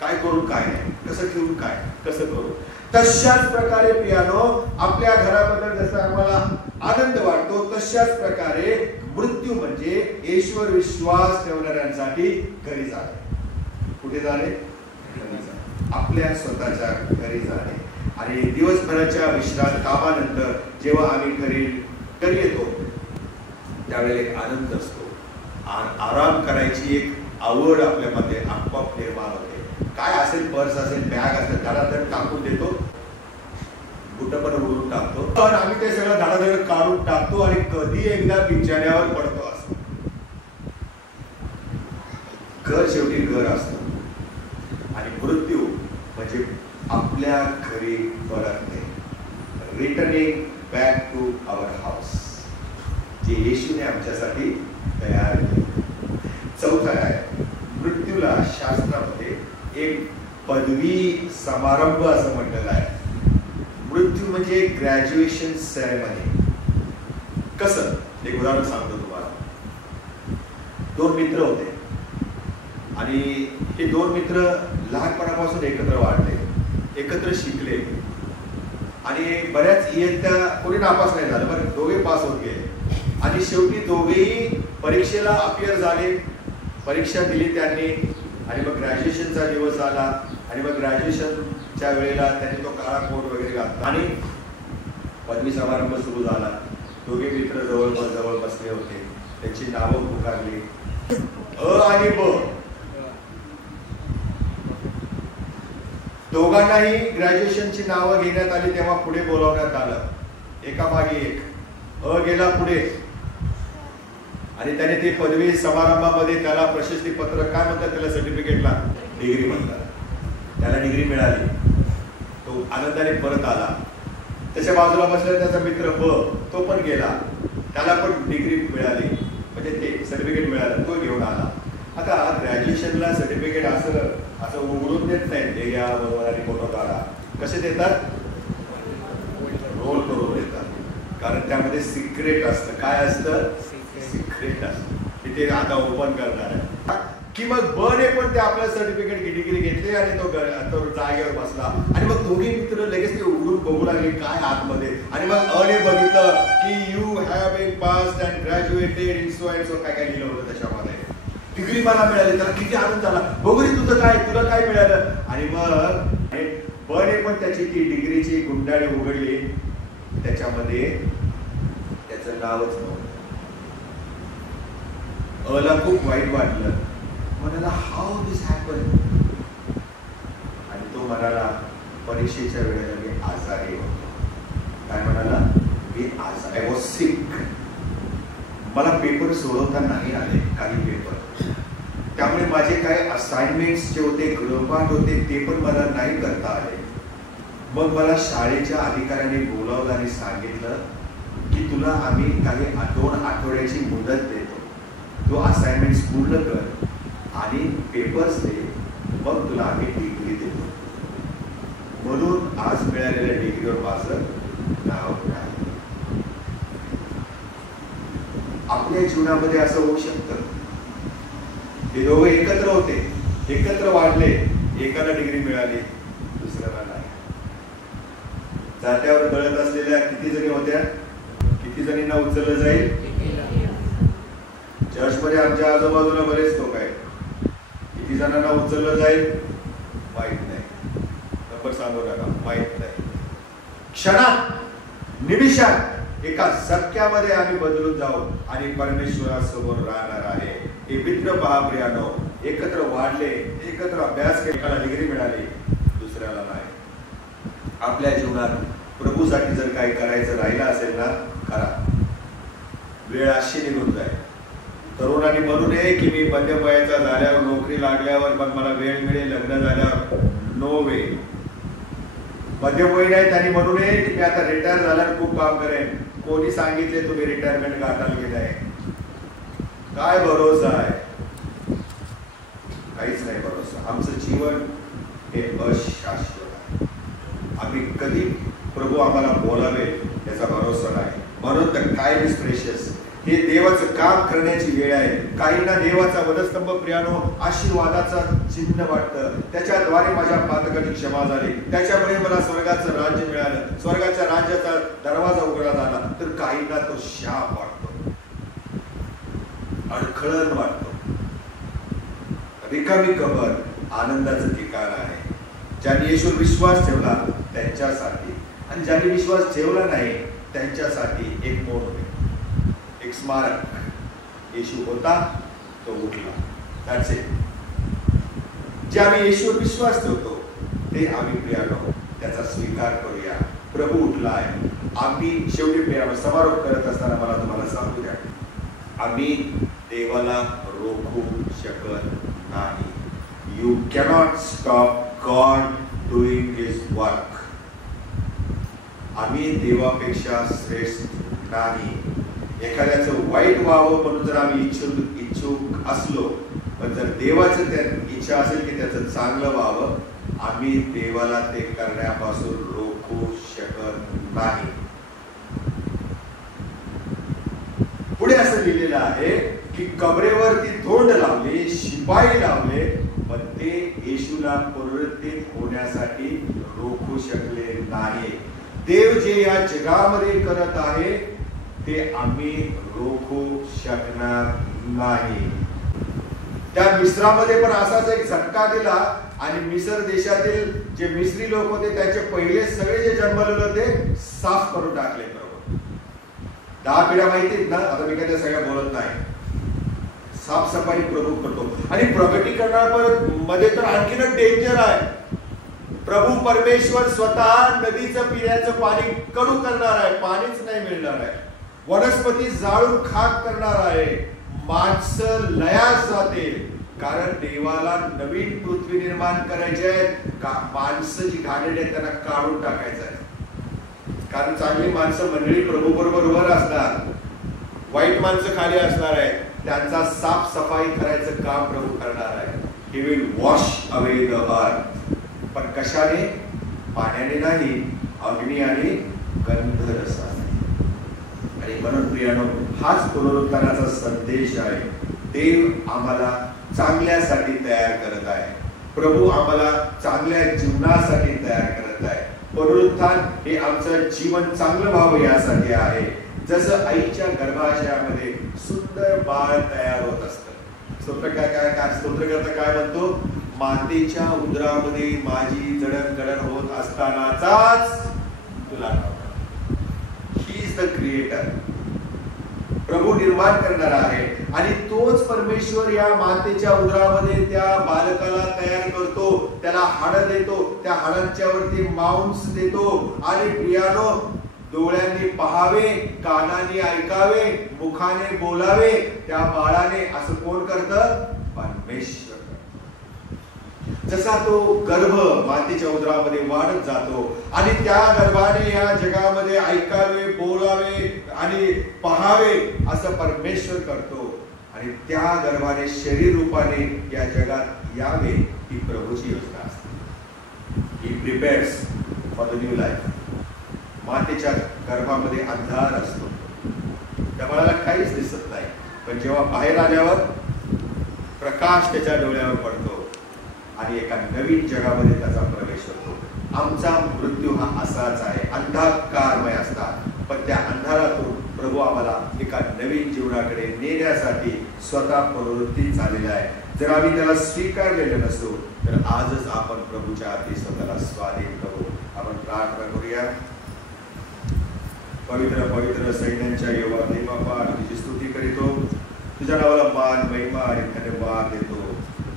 काय करू काय नाही, कसं ठेवून काय कसं करू. तशाच प्रकारे प्रियानो आपल्या घराबद्दल जसं आम्हाला आनंद वाटतो तशाच प्रकारे मृत्यू म्हणजे ईश्वर विश्वास ठेवणाऱ्यांसाठी घरी जाणे. कुठे जाणे? घरी जाणे. आपल्या स्वतःच्या घरी जाणे. आणि दिवसभराच्या विश्रांत कामानंतर जेव्हा आम्ही घरी येतो त्यावेळेला एक आनंद असतो. आराम करायची एक आवड आपल्यामध्ये आपोआप निर्माण होते. काय असेल, पर्स असेल, बॅग असेल, धडाधड टाकून देतो, कुठं पण उडून टाकतो. पण आम्ही ते सगळं धडाधड काढून टाकतो आणि कधी एकदा बिछाण्यावर पडतो. असं घर शेवटी घर असतं. आणि मृत्यू म्हणजे आपल्या घरी परतणे, returning back to our house, जे येशूने आमच्यासाठी तयार केले. चौथा आहे, मृत्यूला शास्त्रामध्ये एक पदवी समारंभ असं म्हटलेलं आहे. मृत्यू म्हणजे ग्रॅज्युएशन सेरेमनी. कसं? एक उदाहरण सांगतो तुम्हाला. दोन मित्र होते आणि हे दोन मित्र लहानपणापासून एकत्र वाढले, एकत्र शिकले आणि बऱ्याच इयत्ता कोणी नापास नाही झालं, बरं दोघे पास होत गेले. आणि शेवटी दोघेही परीक्षेला अपियर झाले, परीक्षा दिली त्यांनी. आणि मग ग्रॅज्युएशनचा दिवस आला आणि मग ग्रॅज्युएशनच्या वेळेला त्यांनी तो काळा कोट वगैरे घातला आणि पदवी समारंभ सुरू झाला. दोघे मित्र जवळ बसले होते. त्यांची नावं पुकारली, अ आणि ब. दोघांनाही ग्रॅज्युएशनची नावं घेण्यात आली. तेव्हा पुढे बोलावण्यात आलं, एकामागे एक. अ गेला पुढे आणि त्याने ते पदवी समारंभामध्ये त्याला प्रशस्ती पत्र, काय म्हणतात त्याला, सर्टिफिकेटला डिग्री म्हणतात, त्याला डिग्री मिळाली. तो आनंदाने परत आला. त्याच्या बाजूला बसलेला त्याचा मित्र ब, तो पण गेला, त्याला पण डिग्री मिळाली, म्हणजे ते सर्टिफिकेट मिळालं, तो घेऊन आला. आता ग्रॅज्युएशनला सर्टिफिकेट असं उघडून देत नाही, ते घ्या बरोबर आणि फोटो काढा. कसे देतात? रोल करून देतात. कारण त्यामध्ये सिक्रेट असतं. काय असतं? सिक्रेट असतं. ते आता ओपन करणार आहे. की मग बने पण ते आपलं सर्टिफिकेट डिग्री घेतले आणि तो जागेवर बसला आणि मग दोघे मित्र लगेच ते उघडून बघू लागले काय आतमध्ये. आणि मग अने बघितलं की you have been passed and graduated in so and so, काय काय लिहिलं होतं त्याच्यामध्ये. डिग्री मला मिळाली. त्याला किती आनंद झाला. बघू रे तुझं काय, तुला काय मिळालं. आणि मग बने पण त्याची ती डिग्रीची गुंडाळी उघडली, त्याच्यामध्ये त्याचं नावच नव्हतं. अला खूप वाईट वाटलं. म्हणाला हाऊ दिस हॅपन. आणि तो म्हणाला परीक्षेच्या वेळेला मी आजारी होतो. काय म्हणाला? मी आजारी, आय वॉज सिक. मला पेपर सोडवता नाही आले काही पेपर, त्यामुळे माझे काही असाइनमेंट्स जे होते, गृहपाठ होते, ते पण मला नाही करता आले. मग मला शाळेच्या अधिकाऱ्यांनी बोलावलं आणि सांगितलं की तुला आम्ही काही 2 आठवड्याची मुदत देतो, तो असाइनमेंट्स पूर्ण कर आणि पेपर्स दे, मग तुला आम्ही डिग्री देतो. म्हणून आज मिळालेल्या डिग्रीवर माझं नाव आहे. आपल्या जीवनामध्ये असं होऊ शकतं. हे दोघे एकत्र होते, एकत्र वाढले, एकाला डिग्री मिळाली, दुसऱ्याला नाही. जात्यावर गळत असलेल्या किती जणी होत्या? किती जणींना उचललं जाईल? चर्चमध्ये आमच्या आजूबाजूला बरेच लोक आहेत. किती जणांना उचललं जाईल माहित नाही. नंबर सांगू नका, माहित नाही. क्षणात, निमिषात, एका झटक्यामध्ये आम्ही बदलून जाऊ आणि परमेश्वरासमोर राहणार आहे. हे मित्र पहा प्रियानो, एकत्र वाढले, एकत्र अभ्यास केला, एकाला डिग्री मिळाली, दुसऱ्याला नाही. आपल्या जीवनात प्रभूसाठी जर काही करायचं राहिलं असेल ना, करा. वेळ अशी निघून जाईल. तरुणांनी म्हणू नये की मी मध्यम वयाचा झाल्यावर, नोकरी लागल्यावर मग मला वेळ मिळेल, लग्न झाल्यावर. नो वे. मध्यम वय नाही त्यांनी म्हणू नये की मी आता रिटायर झाल्यावर खूप काम करेन. कोणी सांगितले तुम्ही रिटायरमेंट गाठाल गेलाय? काय भरोसा आहे? काहीच नाही भरोसा. आमचं जीवन हे अशाश्वत आहे. आम्ही कधी प्रभू आम्हाला बोलावे याचा भरोसा नाही. म्हणून तर टाइम इज प्रेशियस. हे देवाचं काम करण्याची वेळ आहे. काहींना देवाचा वधस्तंभ प्रियानो आशीर्वादाचा चिन्ह वाटतं. त्याच्याद्वारे माझ्या पातकाची क्षमा झाली, त्याच्यामुळे मला स्वर्गाचं राज्य मिळालं, स्वर्गाच्या राज्याचा दरवाजा उघडा झाला. तर काहींना तो शाप वाटतो, अडखळण वाटतो. रिकामी कबर आनंदाचं ठिकाण आहे. ज्यांनी येशूवर विश्वास ठेवला त्यांच्यासाठी, आणि ज्यांनी विश्वास ठेवला नाही त्यांच्यासाठी एक मोड होते, एक स्मारक. येशू होता, तो उठला. That's it. जे आम्ही येशूवर विश्वास ठेवतो ते आम्ही प्रियानो त्याचा स्वीकार करूया. प्रभू उठला आहे. आम्ही शेवटी प्रियानो समारोप करत असताना मला तुम्हाला सांगू द्या, आम्ही देवाला रोखू शकत नाही. You cannot stop God doing his work. आम्ही देवापेक्षा श्रेष्ठ नाही. एखाद्याचं वाईट व्हावं म्हणून जर आम्ही इच्छुक असलो, पण जर देवाचं त्या इच्छा असेल की त्याचं चांगलं व्हावं, आम्ही देवाला ते करण्यापासून रोखू शकत नाही. पुढे असं लिहिलेलं आहे की कबरेवरती धोंड लावले, शिपाई लावले, पण ते येशूला पुनरुत्थित होण्यासाठी रोखू शकले नाही. देव जे या जगामध्ये करत आहे ते आम्ही रोखू शकणार नाही. त्या मिस्रामध्ये पण असाच एक झटका दिला, आणि मिसर देशातील जे मिस्री लोक होते त्याचे पहिले सगळे जे जन्मलेले होते साफ करून टाकले. प्रभू 10 पिढ्या माहितीत ना, आता मी काय सगळ्या बोलत नाही. साफसफाई प्रभू करतो. आणि प्रगटीकरणामध्ये तर आणखीनच डेंजर आहे. प्रभू परमेश्वर स्वतः नदीचं पिण्याचं पाणी कडू करणार आहे, पाणीच नाही मिळणार आहे. वनस्पती जाळून खाक करणार आहे. माणसं लयास जातील, कारण देवाला नवीन पृथ्वी निर्माण करायची आहे. माणसं जी घाणेरडी आहेत त्यांना काढून टाकायचं आहे. कारण चांगली माणसं मंडळी प्रभू बरोबर वर असणार, वाईट माणसं खाली असणार आहे. त्यांचा साफसफाई करायचं काम प्रभू करणार आहे. He will wash away the earth. पण कशाने? पाण्याने नाही, अग्नी आणि गंधरसाने. आणि म्हणून प्रियानो हाच पुनरुत्थानाचा संदेश आहे. देव आम्हाला चांगल्यासाठी तयार करत आहे. प्रभू आम्हाला चांगल्या जीवनासाठी तयार करत आहे. पुनरुत्थान हे आमचं जीवन चांगलं व्हावं यासाठी आहे. जसं आईच्या गर्भाशयामध्ये सुंदर बाळ तयार होत असतं. स्तोत्रकर्ता काय म्हणतो? मातेच्या उदरामध्ये माझी जडणघडण होत असतानाचाच तुला ही इज द क्रिएटर. प्रभू निर्माण करणार आहे, आणि तोच परमेश्वर या मातेच्या उदरामध्ये त्या बालकाला तयार करतो, त्याला हाडं देतो, त्या हाडांच्या वरती मांस देतो. आणि प्रियानो डोळ्यांनी पाहावे, कानाने ऐकावे, मुखाने बोलावे त्या बाळाने. असं कोण करतं? परमेश्वर. जसा तो गर्भ मातेच्या उदरामध्ये वाढत जातो, आणि त्या गर्भाने या जगामध्ये ऐकावे, बोलावे आणि पाहावे असं परमेश्वर करतो. आणि त्या गर्भाने शरीर रूपाने या जगात यावे ही प्रभूची योजना असते. He prepares for the new life. मातेच्या गर्भामध्ये अंधार असतो, त्या बाळाला काहीच दिसत नाही, पण जेव्हा बाहेर आल्यावर प्रकाश त्याच्या डोळ्यावर पडतो आणि एका नवीन जगामध्ये त्याचा प्रवेश होतो. आमचा मृत्यू हा असाच आहे, अंधकारमय असतात, पण त्या अंधारातून प्रभू आम्हाला एका नवीन जीवनाकडे नेण्यासाठी स्वतः पुनरुत्थित झालेला आहे. जर आम्ही त्याला स्वीकारलेलं नसतो तर आजच आपण प्रभूच्या हाती स्वतःला स्वाधीन करू. आपण प्रार्थना करूया. पवित्र पवित्र सैन्यांच्या यहोवा देव बापा, तुझी स्तुती करीतो. तुझ्या नावाला मान महिमा आणि धन्यवाद देतो.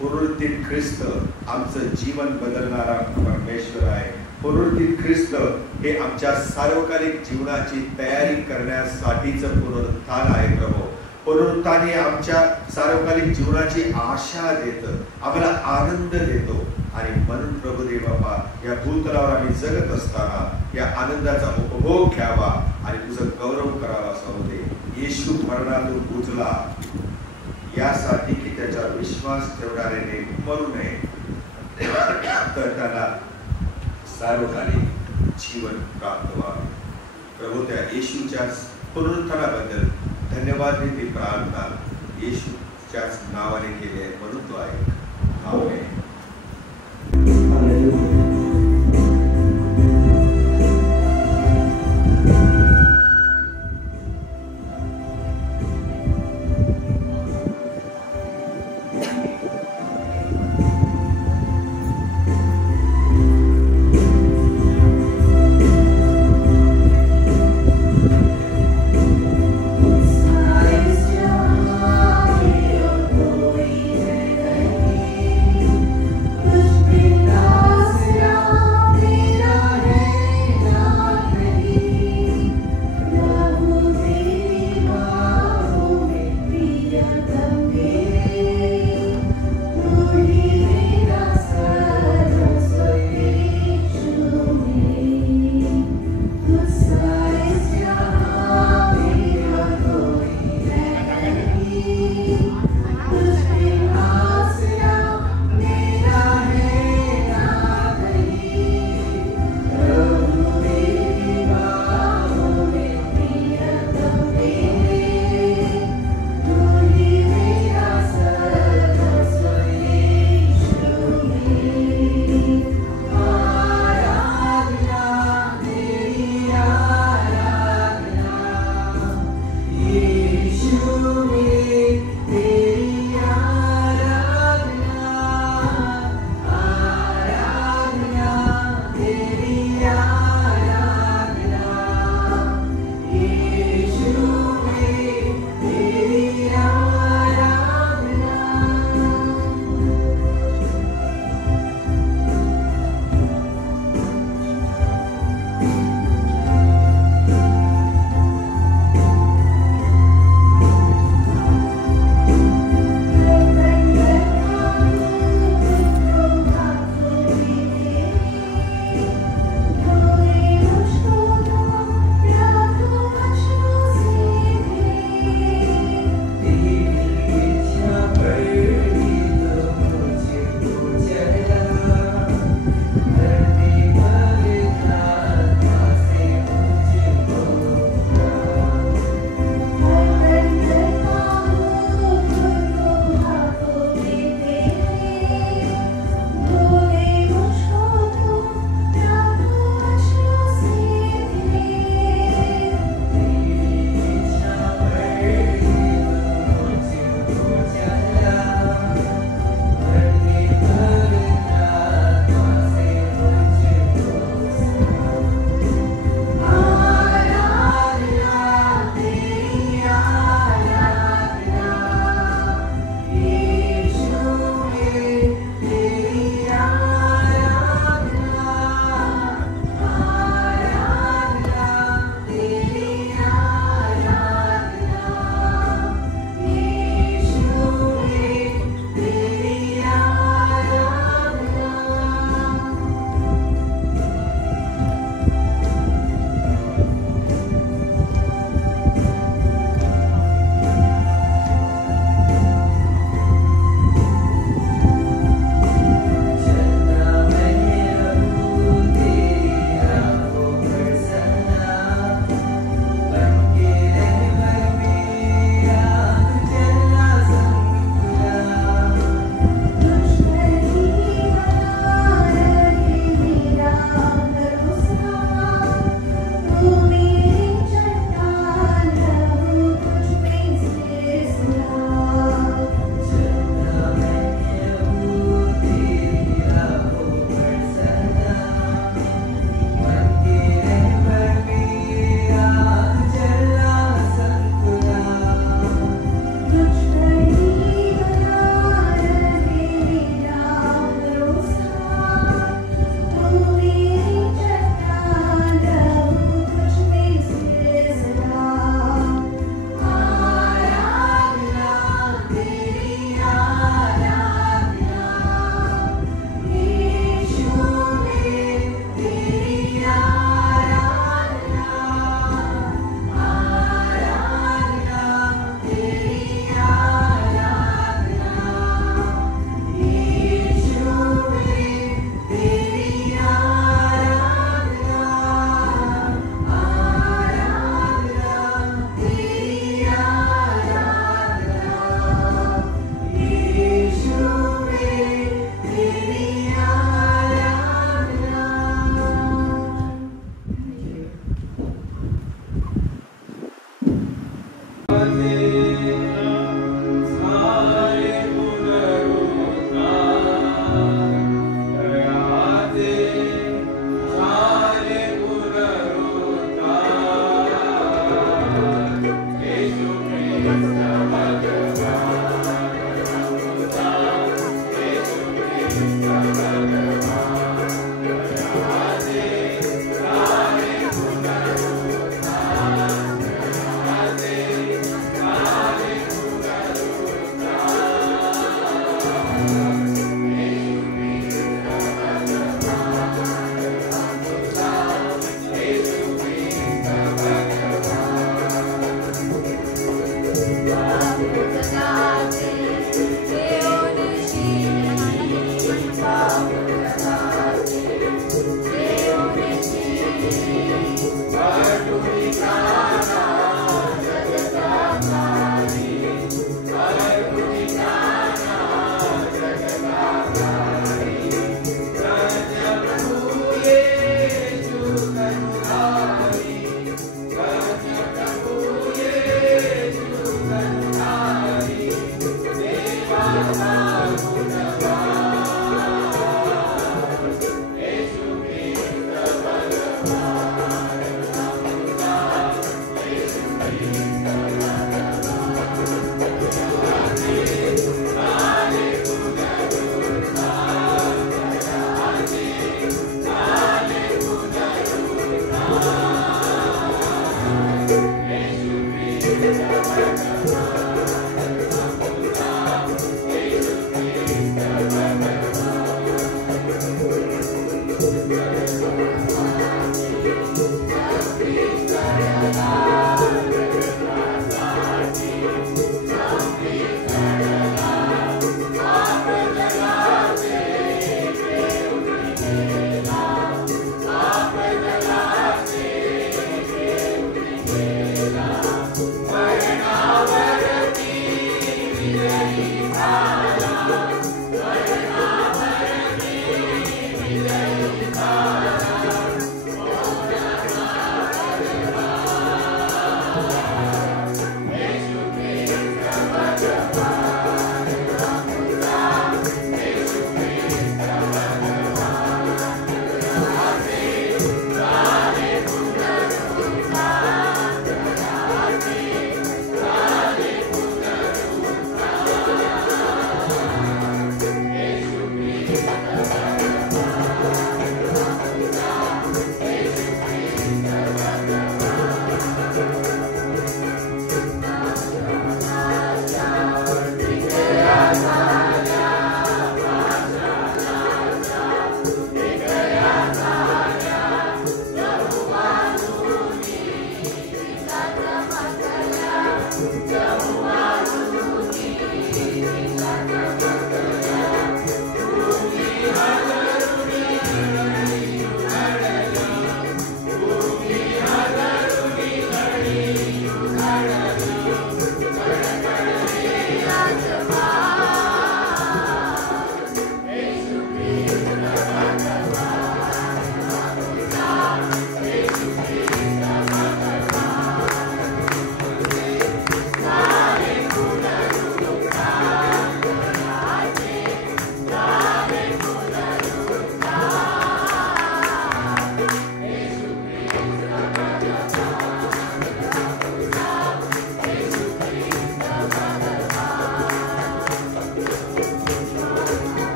पुनरुत्थित ख्रिस्त आमचं जीवन बदलणारा परमेश्वर आहे. पुनरुत्थित ख्रिस्त हे आमच्या सार्वकालिक जीवनाची तयारी करण्यासाठीचं पुनरुत्थान आहे प्रभू. पुनरुत्थान हे आमच्या सार्वकालिक जीवनाची आशा देतं, आम्हाला आनंद देतो. आणि म्हणून प्रभू देव बाबा, या भूतलावर आम्ही जगत असताना या आनंदाचा उपभोग घ्यावा आणि तुझं गौरव करावा असं होते. येशू मरणातून उचला यासाठी की त्याच्यावर विश्वास ठेवणाऱ्याने मरू नये, तर त्याला सार्वकालिक जीवन प्राप्त व्हावे. प्रभू त्या येशूच्या पुनरुत्थानाबद्दल धन्यवाद देते. प्रार्थना येशूच्याच नावाने केली आहे म्हणून तो आहे. आमेन.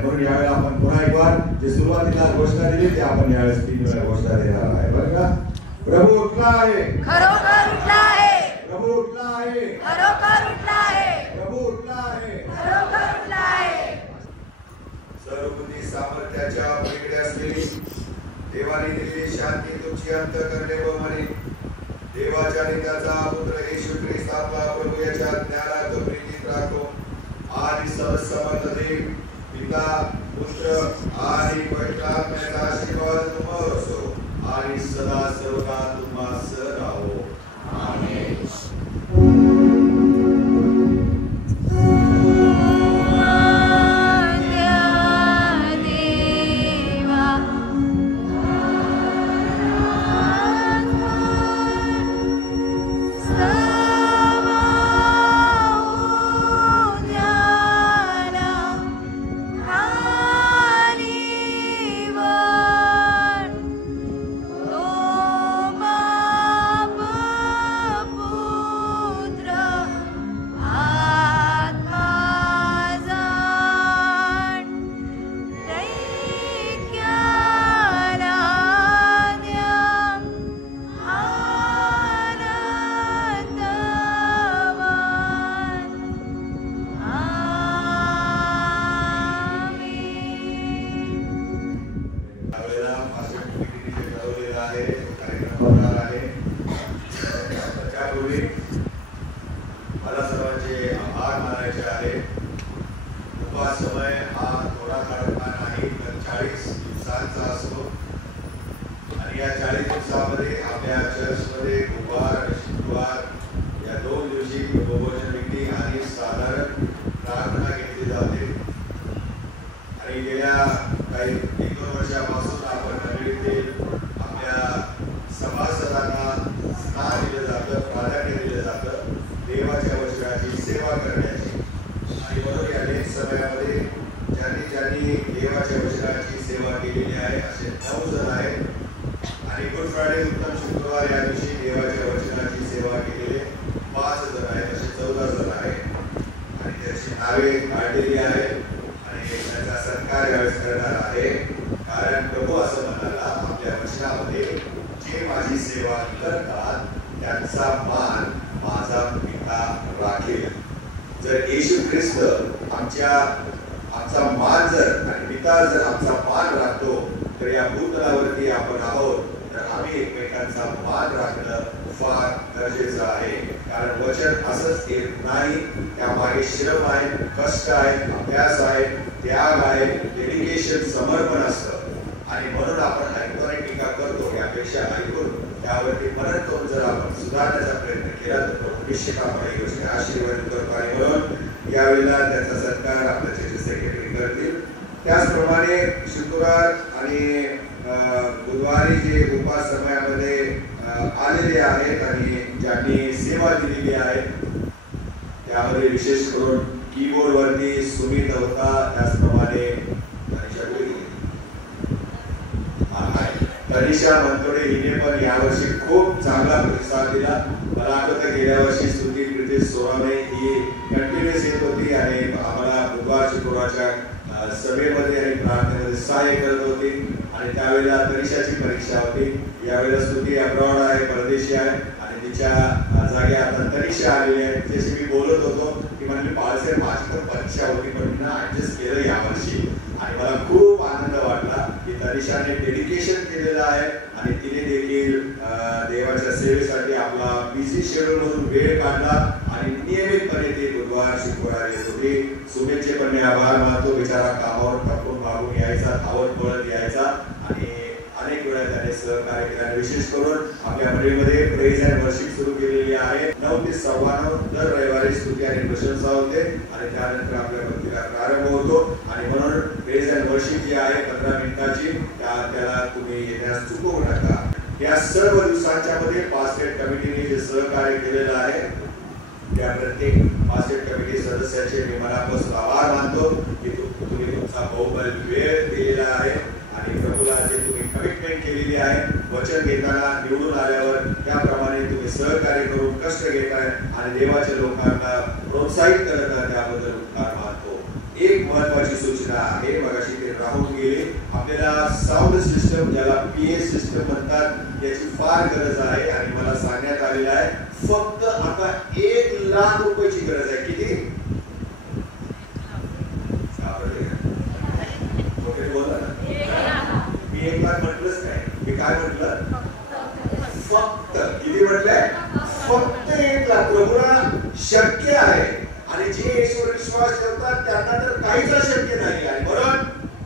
आणि म्हणून यावेळेला आपण पुन्हा एक बार जे सुरुवातीला घोषणा दिली ते आपण यावेळेस 3 वेळा घोषणा देणार आहे. बरं का? प्रभू उठला आहे, खरोखर उठला आहे, प्रभू उठला आहे, खरोखर उठला आहे, प्रभू उठला आहे, खरोखर उठला आहे. सर्व बुद्धी सामर्थ्याच्या पलीकडे असलेली देवाने दिलेली शांती तुमची अंतःकरणे व मने देवाच्या आणि त्याचा पुत्र येशू ख्रिस्त आपला प्रभू याच्या ज्ञानात व प्रीतीत राखो आणि सर्वसमर्थ देव पिता पुत्र आणि पवित्र आत्म्याचा आशीर्वाद तुम्हावर असो आणि सदा सर्वदा तुम्हा सह राहो. आमेन. एक महत्वाची सूचना आहे, मगाशी ते राहून गेले, आपल्याला साऊंड सिस्टम ज्याला PA सिस्टम म्हणतात याची फार गरज आहे आणि मला सांगण्यात आलेलं आहे फक्त आता 1 लाख रुपयाची गरज आहे. किती? बोला ना. मी 1 लाख म्हटलंच काय, मी काय म्हटलं? फक्त किती म्हटलंय? फक्त 1 लाख. प्रभूला शक्य आहे आणि जे ईश्वर विश्वास ठेवतात त्यांना तर काहीच अशक्य नाही आहे. म्हणून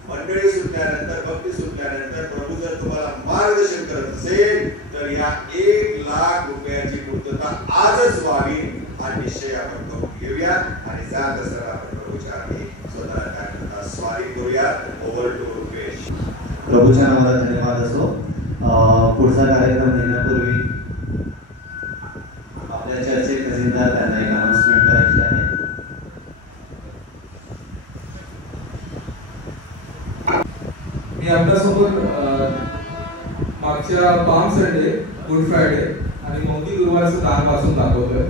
मंडळी सुटल्यानंतर, भक्ती सुटल्यानंतर प्रभू जर तुम्हाला मार्गदर्शन करत असेल तर या 1 लाख रुपयाची पूर्तता आजच व्हावी हा निश्चय आपण करून घेऊया आणि जात असताना आपण प्रभूच्या आधी स्वतःला काय म्हणतात स्वारी करूया. Over to Rupesh. प्रभूच्या नावाला धन्यवाद असो. पुढचा कार्यक्रम घेण्यापूर्वी आपल्या चर्चेत खजिनदार त्यांना एक अनाउन्समेंट करायची आहे. मी आपल्यासोबत मागच्या पाम संडे, गुड फ्रायडे आणि मोदी गुरुवारचं दान वाचून दाखवतोय.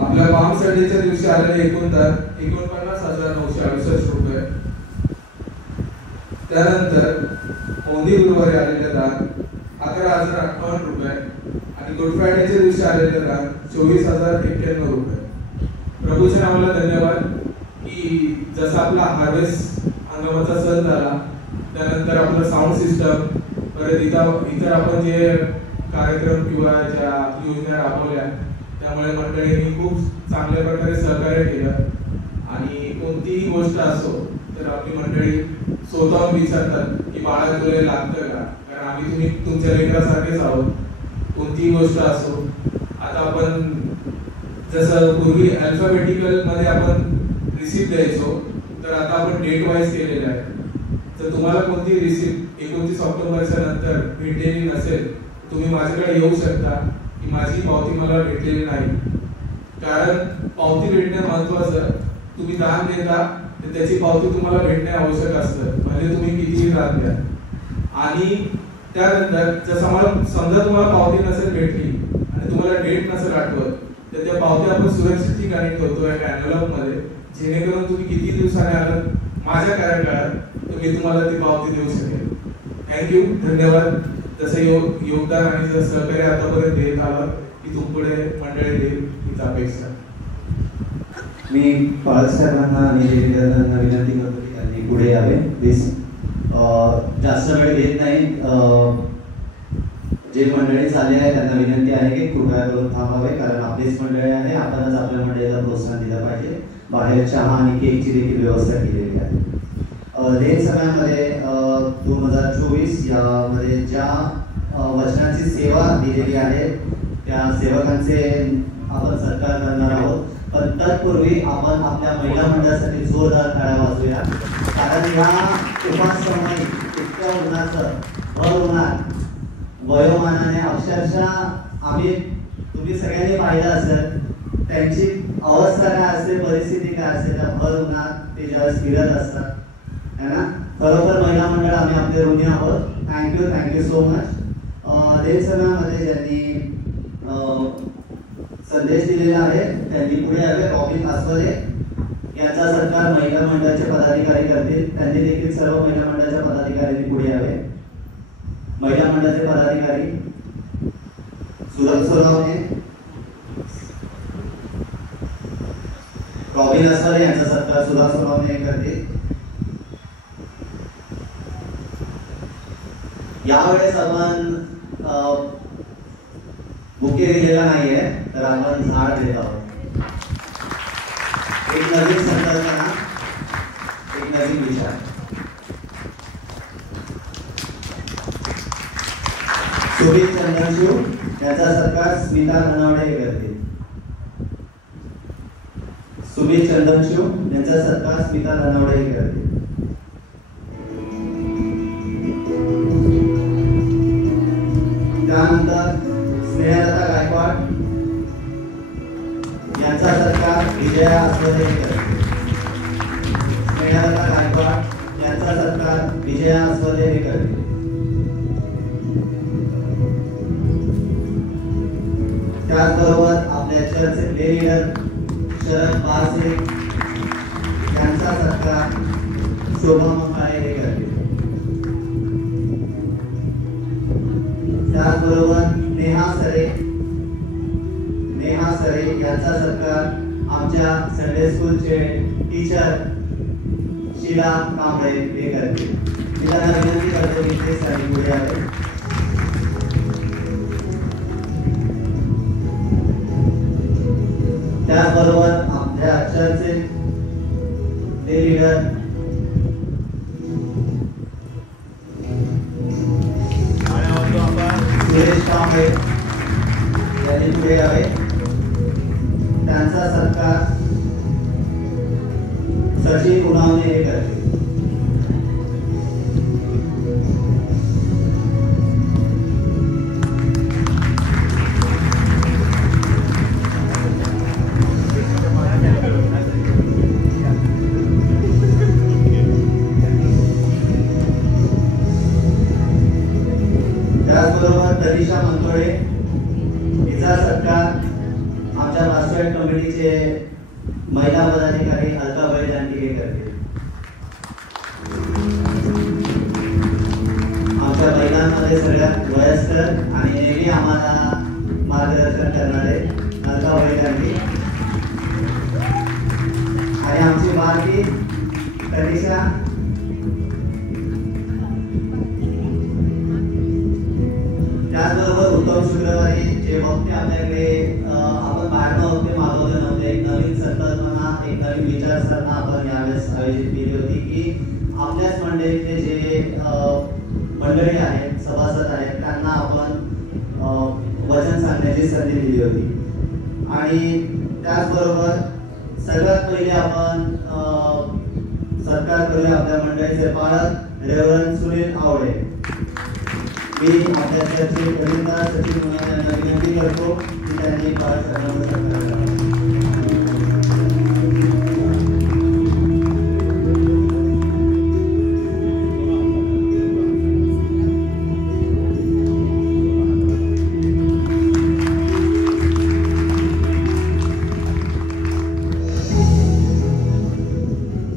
आपल्या पाम संडेच्या दिवशी आलेले एकूण दान 49,968 रुपये. त्यानंतर मोदी गुरुवारी आलेले दान 11,058 रुपये आणि गुड फ्रायडेच्या दिवशी आलेले दान 24,091 रुपये. प्रभूच्या नावाला धन्यवाद की जसा आपला हार्वेस्ट हंगामाचा सण झाला त्यानंतर आपलं साऊंड सिस्टम, परत इतर आपण जे कार्यक्रम किंवा ज्या योजना राबवल्या त्यामुळे मंडळींनी खूप चांगल्या प्रकारे सहकार्य केलं आणि कोणतीही गोष्ट असो तर आपली मंडळी स्वतःहून विचारतात की बाळा तुला लागतं का, कारण आम्ही तुम्ही तुमच्या लेकरासारखेच आहोत. कोणतीही गोष्ट असो, आता आपण जसं पूर्वी अल्फाबेटिकल मध्ये आपण रिसिप्ट द्यायचो तर आता आपण डेट वाईज केलेलं आहे. तर तुम्हाला कोणती रिसिप्ट 29 ऑक्टोबरच्या नंतर भेटलेली नसेल तुम्ही माझ्याकडे येऊ शकता की माझी पावती मला भेटलेली नाही. कारण पावती भेटणे महत्वाचं. तुम्ही दान देता तर त्याची पावती तुम्हाला भेटणे आवश्यक असतं, म्हणजे तुम्ही कितीही दान द्या. आणि त्यानंतर जर समजा तुम्हाला पावती नसेल भेटली आणि तुम्हाला डेट नसेल आठवत तर त्या पावत्या आपण सुरक्षित ठिकाणी ठेवतो एक एनव्हलप मध्ये, जेणेकरून तुम्ही किती दिवसाने आलात माझ्या कार्यकाळात तर मी तुम्हाला ती पावती देऊ शकेल. थँक्यू, धन्यवाद. जसं योगदान आणि जर सहकार्य आतापर्यंत देत आलं की तुम पुढे मंडळी देईल हीच अपेक्षा. मी पाळक साहेबांना आणि देवीदारांना विनंती करतो की त्यांनी पुढे यावे प्लीज. जास्त वेळ घेत नाही. जे मंडळी झाले आहे त्यांना विनंती आहे की कृपया करून थांबावे, कारण आपलीच मंडळी आहे. आपणच आपल्या मंडळीला प्रोत्साहन दिलं पाहिजे. बाहेर चहा आणि केकची देखील व्यवस्था केलेली आहे. लेन सगळ्यामध्ये 2024 यामध्ये ज्या वचनाची सेवा दिलेली आहे त्या सेवकांचे आपण सत्कार करणार आहोत. पण तत्पूर्वी आपण आपल्या महिला मंडळासाठी जोरदार टाळ्या वाजवूया, कारण या उपासनामध्ये इतक्या उन्हाचं भर उन्हात वयोमानाने अक्षरशः आम्ही तुम्ही सगळ्यांनी पाहिलं असेल त्यांची अवस्था काय असते, परिस्थिती काय असते. त्या भर उन्हात ते ज्यावेळेस फिरत असतात है ना. खरोखर महिला मंडळ आम्ही आपले ऋणी आहोत. Thank you so much. देवसनामध्ये ज्यांनी संदेश दिलेला आहे त्यांनी पुढे यावे. रॉबिन आस्वले यांचा सत्कार महिला मंडळाचे पदाधिकारी करतील. त्यांनी देखील सर्व महिला मंडळाच्या पदाधिकाऱ्यांनी पुढे यावे. महिला मंडळाचे पदाधिकारी सुरज सोनावणे, रॉबिन आस्वले यांचा सत्कार सुरज सोनावणे करतील. यावेळेस आपण बुके दिलेला नाहीये तर आपण झाड देत आहोत. एक नवीन संकल्पना, एक नवीन विचार. सुमित चंद्रशू याचा सत्कार स्मिता धनावडे करतील. सुमित चंद्रशू यांचा सत्कार स्मिता धनावडे करतील. त्यानंतर स्नेहलता गायकवाड यांचा सत्कार विजया आस्वदे करतील. स्नेहलता गायकवाड यांचा सत्कार विजया आस्वदे करतील. त्याचबरोबर आपल्या चर्चचे लीडर शरद पारसे शोभा मकाळे हे करतील. त्याचबरोबर नेहा सरे यांचा सत्कार आमच्या संडे स्कूलचे टीचर शीला कांबळे हे करतील. मी त्यांना विनंती करतो की ते सर पुढे आले. त्याचबरोबर आपल्या चर्चचे ते लीडर सुरेश कांबळे यांनी पुढे यावे. त्यांचा सत्कार सचिन उन्हावणे हे करतील. त्याचबरोबर तनिषा मंतोळे हिचा सत्कार आमच्या बास्केट कमिटीचे महिला पदाधिकारी अलकाबाई दांडी हे करतील. आमच्या महिलांमध्ये सगळ्यात वयस्कर आणि नेहमी आम्हाला मार्गदर्शन करणारे अलकाबाई दांडी आणि आमची बाळकी तनिषा. त्याचबरोबर उत्तम शुक्रवारी जे वक्ते आपल्याकडे आपण बाहेरनं वक्ते मागवले नव्हते, एक नवीन संकल्पना, एक नवीन विचारसरणा आपण यावेळेस आयोजित केली होती की आपल्याच मंडळीतले जे मंडळी आहेत, सभासद आहेत, त्यांना आपण वचन सांगण्याची संधी दिली होती. आणि त्याचबरोबर सगळ्यात पहिले आपण सत्कार करूया आपल्या मंडळीचे पालक रेव्हरंड सुनील आवळे. मी आपल्या चर्चेचे प्रतिनिधी सचिन मुलांना यांना विनंती करतो की त्यांनी पालक सत्कार करावा.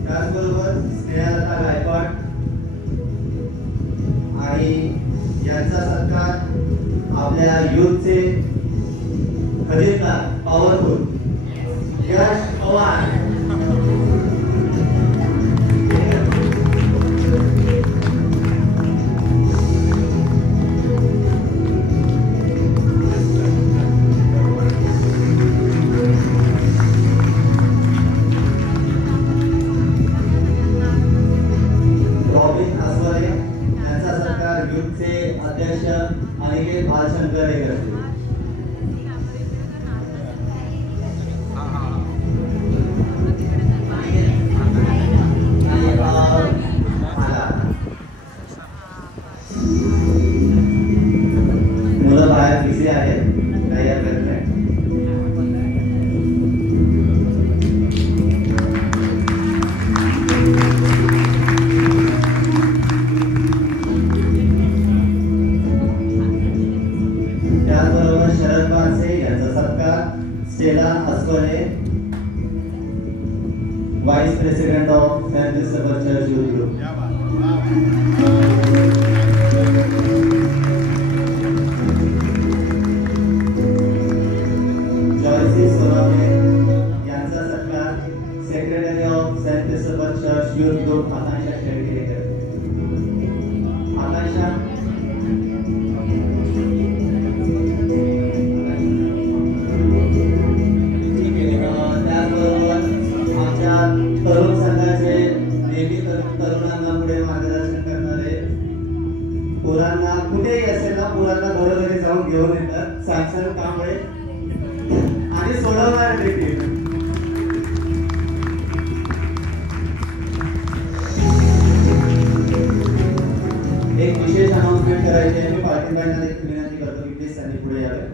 त्याचबरोबर स्नेहलता गायकवाड आणि यांचा सत्कार आपल्या युथचे खजिनदार पॉवरफुल यश पवार. रॉबिन आसवारे यांचा सत्कार युथचे अध्यक्ष अनिकेत भालशंकर हे करतील. मुलं बाहेर बिझी आहेत, काही हरकत नाही. त्याचबरोबर शरद पारसे यांचा सत्कार Stella Askole, vice president of saint Joseph church youth group. Joycy Sonawane यांचा सत्कार secretary of saint Joseph church youth group Akanksha Shelke हे करतील. आकांक्षा तरुण संघाचे नेहमी तरुणांना पुढे मार्गदर्शन करणारे, पोरांना कुठेही असेल ना पोरांना घरोघरी जाऊन घेऊन येतात, सांगसन कांबळे आणि सोडवणार देखील. एक विशेष अनाउन्समेंट करायची आहे. मी पार्टीबाईंना देखील विनंती करतो की प्लीज त्यांनी पुढे यावे.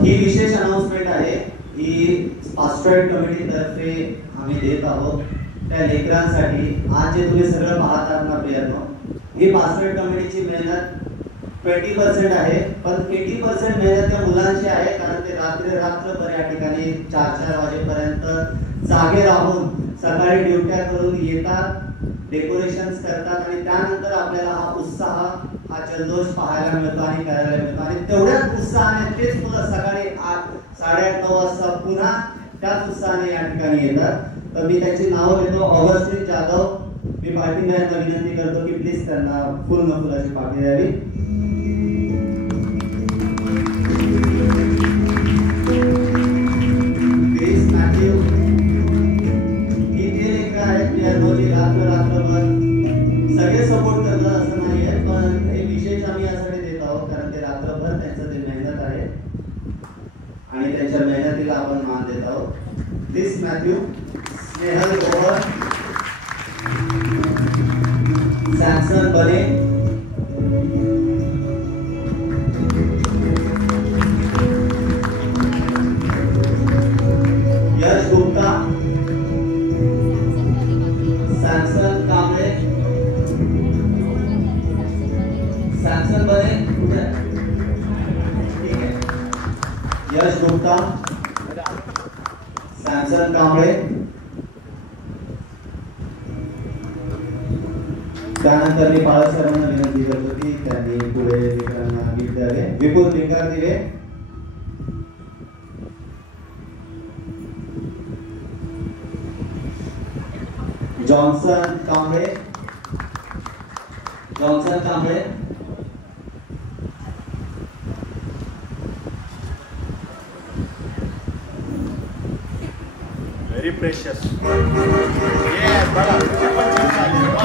ही विशेष अनाउन्समेंट आहे ही पास्टोरेट कमिटी तर्फे आम्ही देत आहोत त्या लेकरांसाठी. आज जे तुम्ही सगळं पाहतात ना प्रियानो, ही पास्टोरेट कमिटीची मेहनत 20% आहे, पण 80% मेहनत त्या मुलांची आहे. कारण ते रात्र या ठिकाणी 4-4 वाजेपर्यंत जागे राहून सकाळी ड्युट्या करून येतात, डेकोरेशन्स करतात आणि त्यानंतर आपल्याला हा उत्साह, हा जल्लोष पाहायला मिळतो आणि करायला मिळतो. आणि तेवढ्याच उत्साहाने तेच मुलं सकाळी 8:30-9 वाजता पुन्हा त्याच उत्साहाने या ठिकाणी येतात. तर मी त्यांची नावं घेतो. ऑगस्टिन जाधव, मी पाटील यांना विनंती करतो की प्लीज त्यांना फुलाची पाकळी द्यावी. क्रिस मॅथ्यू, ही ते लेकरं आहेत पियानोची रात्रभर सगळे सपोर्ट करतात असं नाही आहे, पण हे विशेष आम्ही यासाठी देत आहोत कारण ते रात्रभर त्यांचं ते मेहनत आहे आणि त्यांच्या मेहनतीला आपण मान देत आहोत. क्रिस मॅथ्यू, स्नेहल गोवर, सॅमसन बने, यश गुप्ता, सॅमसन कांबळे, सॅमसन बने कुठे आहे? ठीक आहे. यश गुप्ता, सॅमसन कांबळे. त्यानंतर मी बाळा सरांना विनंती करतो की त्यांनी पुढे लेकरांना गिफ्ट द्यावे. विपुल लिंगार दिवे, Johnson Kamble, very precious. Yes बघा तुझे पण छान झाले. वाव.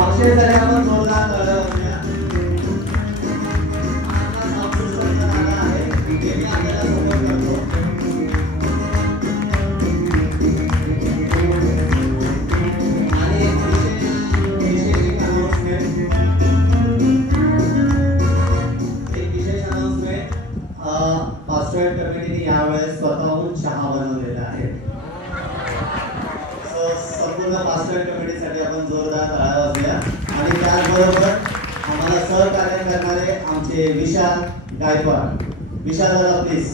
अक्षय जरी आपण जोरदार ताळ्या वाजवूया. आहे ते मी आपल्याला सपोर्ट करतो. आणि विशेष अनाउन्समेंट पास्टोरेट कमिटीने यावेळेस स्वतःहून चहा बनवलेला आहे. संपूर्ण पास्टोरेट कमिटीसाठी आपण जोरदार ताळ्या वाजवूया. आणि त्याचबरोबर आम्हाला सहकार्य करणारे आमचे विशाल गायकवाड, विशाल दादा प्लीज,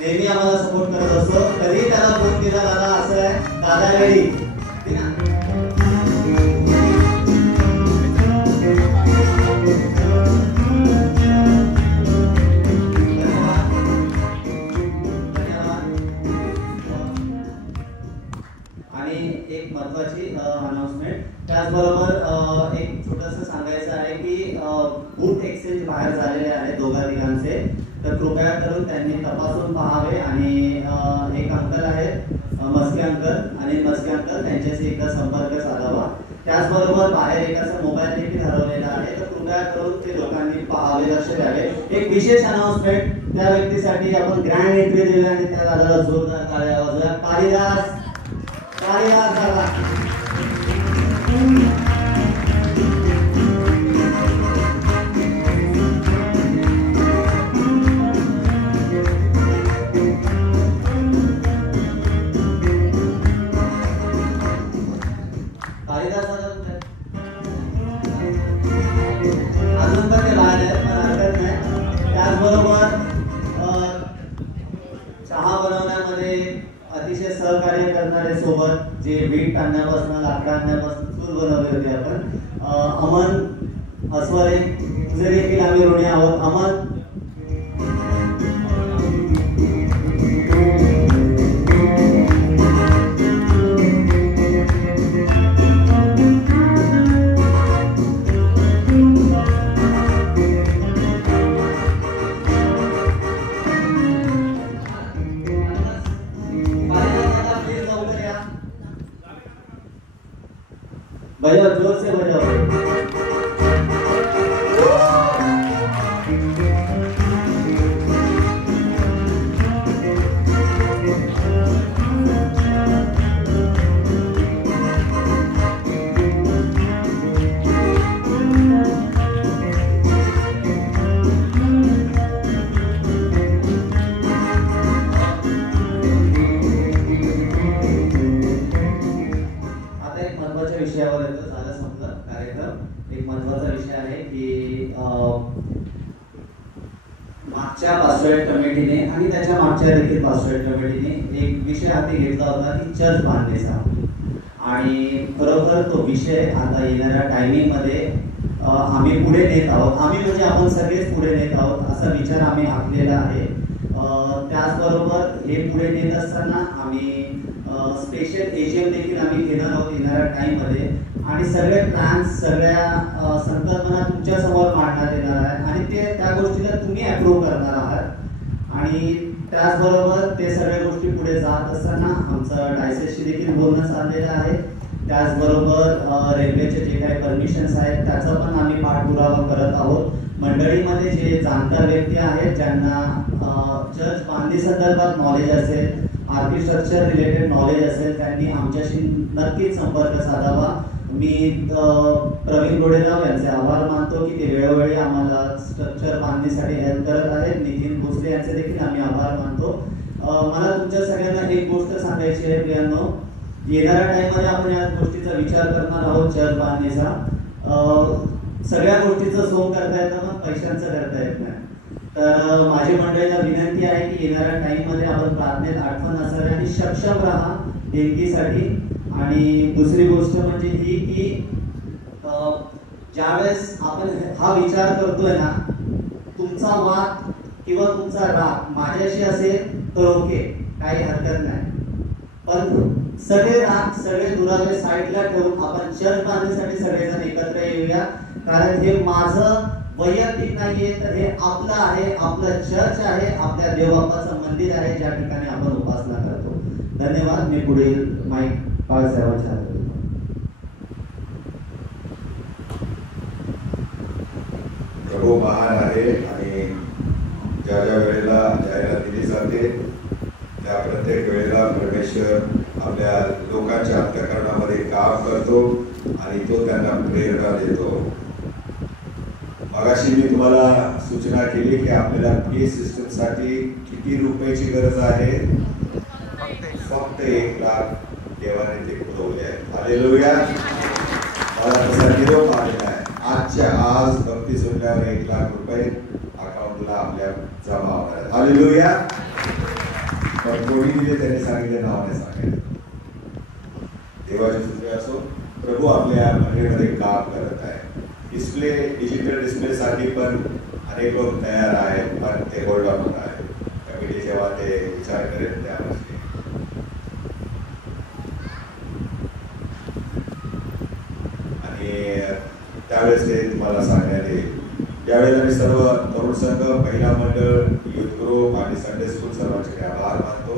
नेहमी आम्हाला सपोर्ट करत असतो. कधी त्याला फोन केला दादा असं आहे, दादा रेडी. एक महत्त्वाची अनाउन्समेंट, त्याचबरोबर एक छोटंसं सांगायचं आहे की बूट एक्सचेंज बाहेर झालेले आहेत दोघा तिघांचे, तर कृपया करून त्यांनी तपासून पाहावे. आणि एक अंकल आहेत मस्के अंकल त्यांच्याशी एकदा संपर्क साधावा. त्याचबरोबर बाहेर एकाचा मोबाईल देखील हरवलेला आहे, तर कृपया करून ते लोकांनी पाहावे, लक्ष द्यावे. एक विशेष अनाउन्समेंट, त्या व्यक्तीसाठी आपण ग्रँड एंट्री देऊया आणि त्या दादाला जोरदार टाळ्या वाजवूया. कालिदास दादा. अजून पण ते बाहेर आहेत, पण हरकत नाही. त्याचबरोबर चहा बनवण्यामध्ये अतिशय सहकार्य करणारे सोबत, जे वीट आणण्यापासून लाकडं आणण्यापासून चूल बनवली होती आपण, अमन अस्वारे, तुझे देखील आम्ही ऋणी आहोत. अमन, बजाओ, जोर से बजाओ. महत्त्वाच्या विषयावर येतो. झालं संपलं कार्यक्रम. एक महत्त्वाचा विषय आहे की मागच्या पासवर्ड कमिटीने आणि त्याच्या मागच्या देखील पासवर्ड कमिटीने एक विषय हाती घेतला होता की चर्च बांधण्याचा, आणि खरोखर तो विषय आता येणाऱ्या टायमिंगमध्ये आम्ही पुढे नेत आहोत. आम्ही म्हणजे आपण सगळेच पुढे नेत आहोत असा विचार आम्ही आखलेला आहे. त्याचबरोबर हे पुढे नेत असताना आम्ही स्पेशल एजीएम देखील आम्ही घेणार आहोत येणाऱ्या टाईममध्ये, आणि सगळे प्लॅन्स सगळ्या संकल्पना तुमच्या समोर मांडण्यात येणार आहे आणि ते त्या गोष्टीला तुम्ही अप्रूव्ह करणार आहात. आणि त्याचबरोबर ते सगळ्या गोष्टी पुढे जात असताना आमचं डायसेसशी देखील बोलणं चाललेलं आहे. त्याचबरोबर रेल्वेचे जे काही परमिशन्स आहेत त्याचा पण आम्ही पाठपुरावा करत आहोत. मंडळीमध्ये जे जाणकार व्यक्ती आहेत ज्यांना चर्च बांधणी संदर्भात नॉलेज असेल, आर्किटेक्चर रिलेटेड नॉलेज असेल, त्यांनी आमच्याशी नक्कीच संपर्क साधावा. मी प्रवीण गोडेराव यांचे आभार मानतो की ते वेळोवेळी आम्हाला स्ट्रक्चर बांधणीसाठी हेल्प करत आहेत. नितीन भोसले यांचे देखील आम्ही आभार मानतो. मला तुमच्या सगळ्यांना एक गोष्ट सांगायची आहे प्रियांनो, येणाऱ्या टाईममध्ये आपण या गोष्टीचा विचार करणार आहोत. चर्च बांधणीचा सगळ्या गोष्टीचं सोंग करता येतं पण पैशांचं करता येत नाही. तर माझी मंडळीला विनंती आहे की येणाऱ्या टाईममध्ये आपण प्रार्थनेत आठवण असावी आणि सक्षम राहा देणगीसाठी. आणि दुसरी गोष्ट म्हणजे ही की ज्यावेळेस आपण हा विचार करतोय ना, तुमचा वाद किंवा तुमचा राग माझ्याशी असेल तर ओके, काही हरकत नाही, पण सगळे राग सगळे दुरावे साईडला ठेवून आपण चर्च बांधण्यासाठी सगळेजण एकत्र येऊया. कारण हे माझं वैयक्तिक नाहीये, तर हे आपलं आहे, आपलं चर्च आहे, आपल्या देवबापाचं मंदिर आहे ज्या ठिकाणी आपण उपासना करतो. धन्यवाद. मी पुढील माईक बाळासाहेबांच्या हातात देतो. प्रभू महान आहे आणि ज्या ज्या वेळेला जाहिरात दिली जाते त्या प्रत्येक वेळेला परमेश्वर आपल्या लोकांच्या अंतःकरणामध्ये काम करतो आणि तो त्यांना प्रेरणा देतो. मगाशी मी तुम्हाला सूचना केली की आपल्याला पे सिस्टम साठी किती रुपयाची गरज आहे. फक्त 1 लाख देवाने ते पुरवले आहे. हालेलुया. मला तसा निरोप आलेला आहे. आजच्या आज भक्ती सुटल्यावर 1 लाख रुपये अकाउंटला आपल्या जमा होणार आहेत. हालेलुया. पण कोणी दिले त्यांनी सांगितले, नावाने सांगितले. देवाची स्तुती असो. प्रभू आपल्या मंदिरामध्ये काम करत आहे. डिस्प्ले डिजिटल डिस्प्ले साठी पण अनेक लोक तयार आहेत, पण ते होल्ड ऑन होत आहे. कमिटी जेव्हा ते विचार करेल त्यावर्षी. आणि त्यावेळेस ते तुम्हाला सांगण्यात येईल. त्यावेळेला मी सर्व तरुण संघ, महिला मंडळ, युथ ग्रुप आणि संडे स्कूल सर्वांचे आभार मानतो.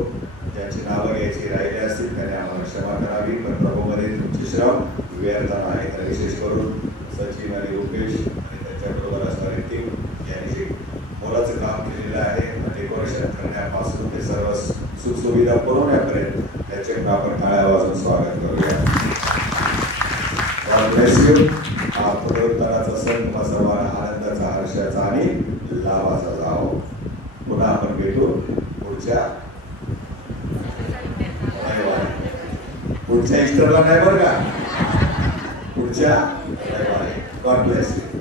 ज्यांची नावं घ्यायची राहिली असतील त्याने आम्हाला क्षमा करावी, पण प्रभूमध्ये तुमचे श्रम व्यर्थ नाही. तर विशेष करून सचिन आणि रुपेश आणि त्याच्याबरोबर असणारी टीम यांनी जे मोलाचं काम केलेलं आहे, डेकोरेशन करण्यापासून ते सर्व सुखसुविधा पुरवण्यापर्यंत त्याचे आपण टाळ्या वाजून स्वागत करूया. God bless you. हा पुनरुत्थानाचा सण तुम्हा सर्वांना आनंदाचा, हर्षाचा आणि लाभाचा जावो. पुन्हा आपण भेटू पुढच्या इस्टरला नाही बरं का, पुढच्या रविवारी. God bless you.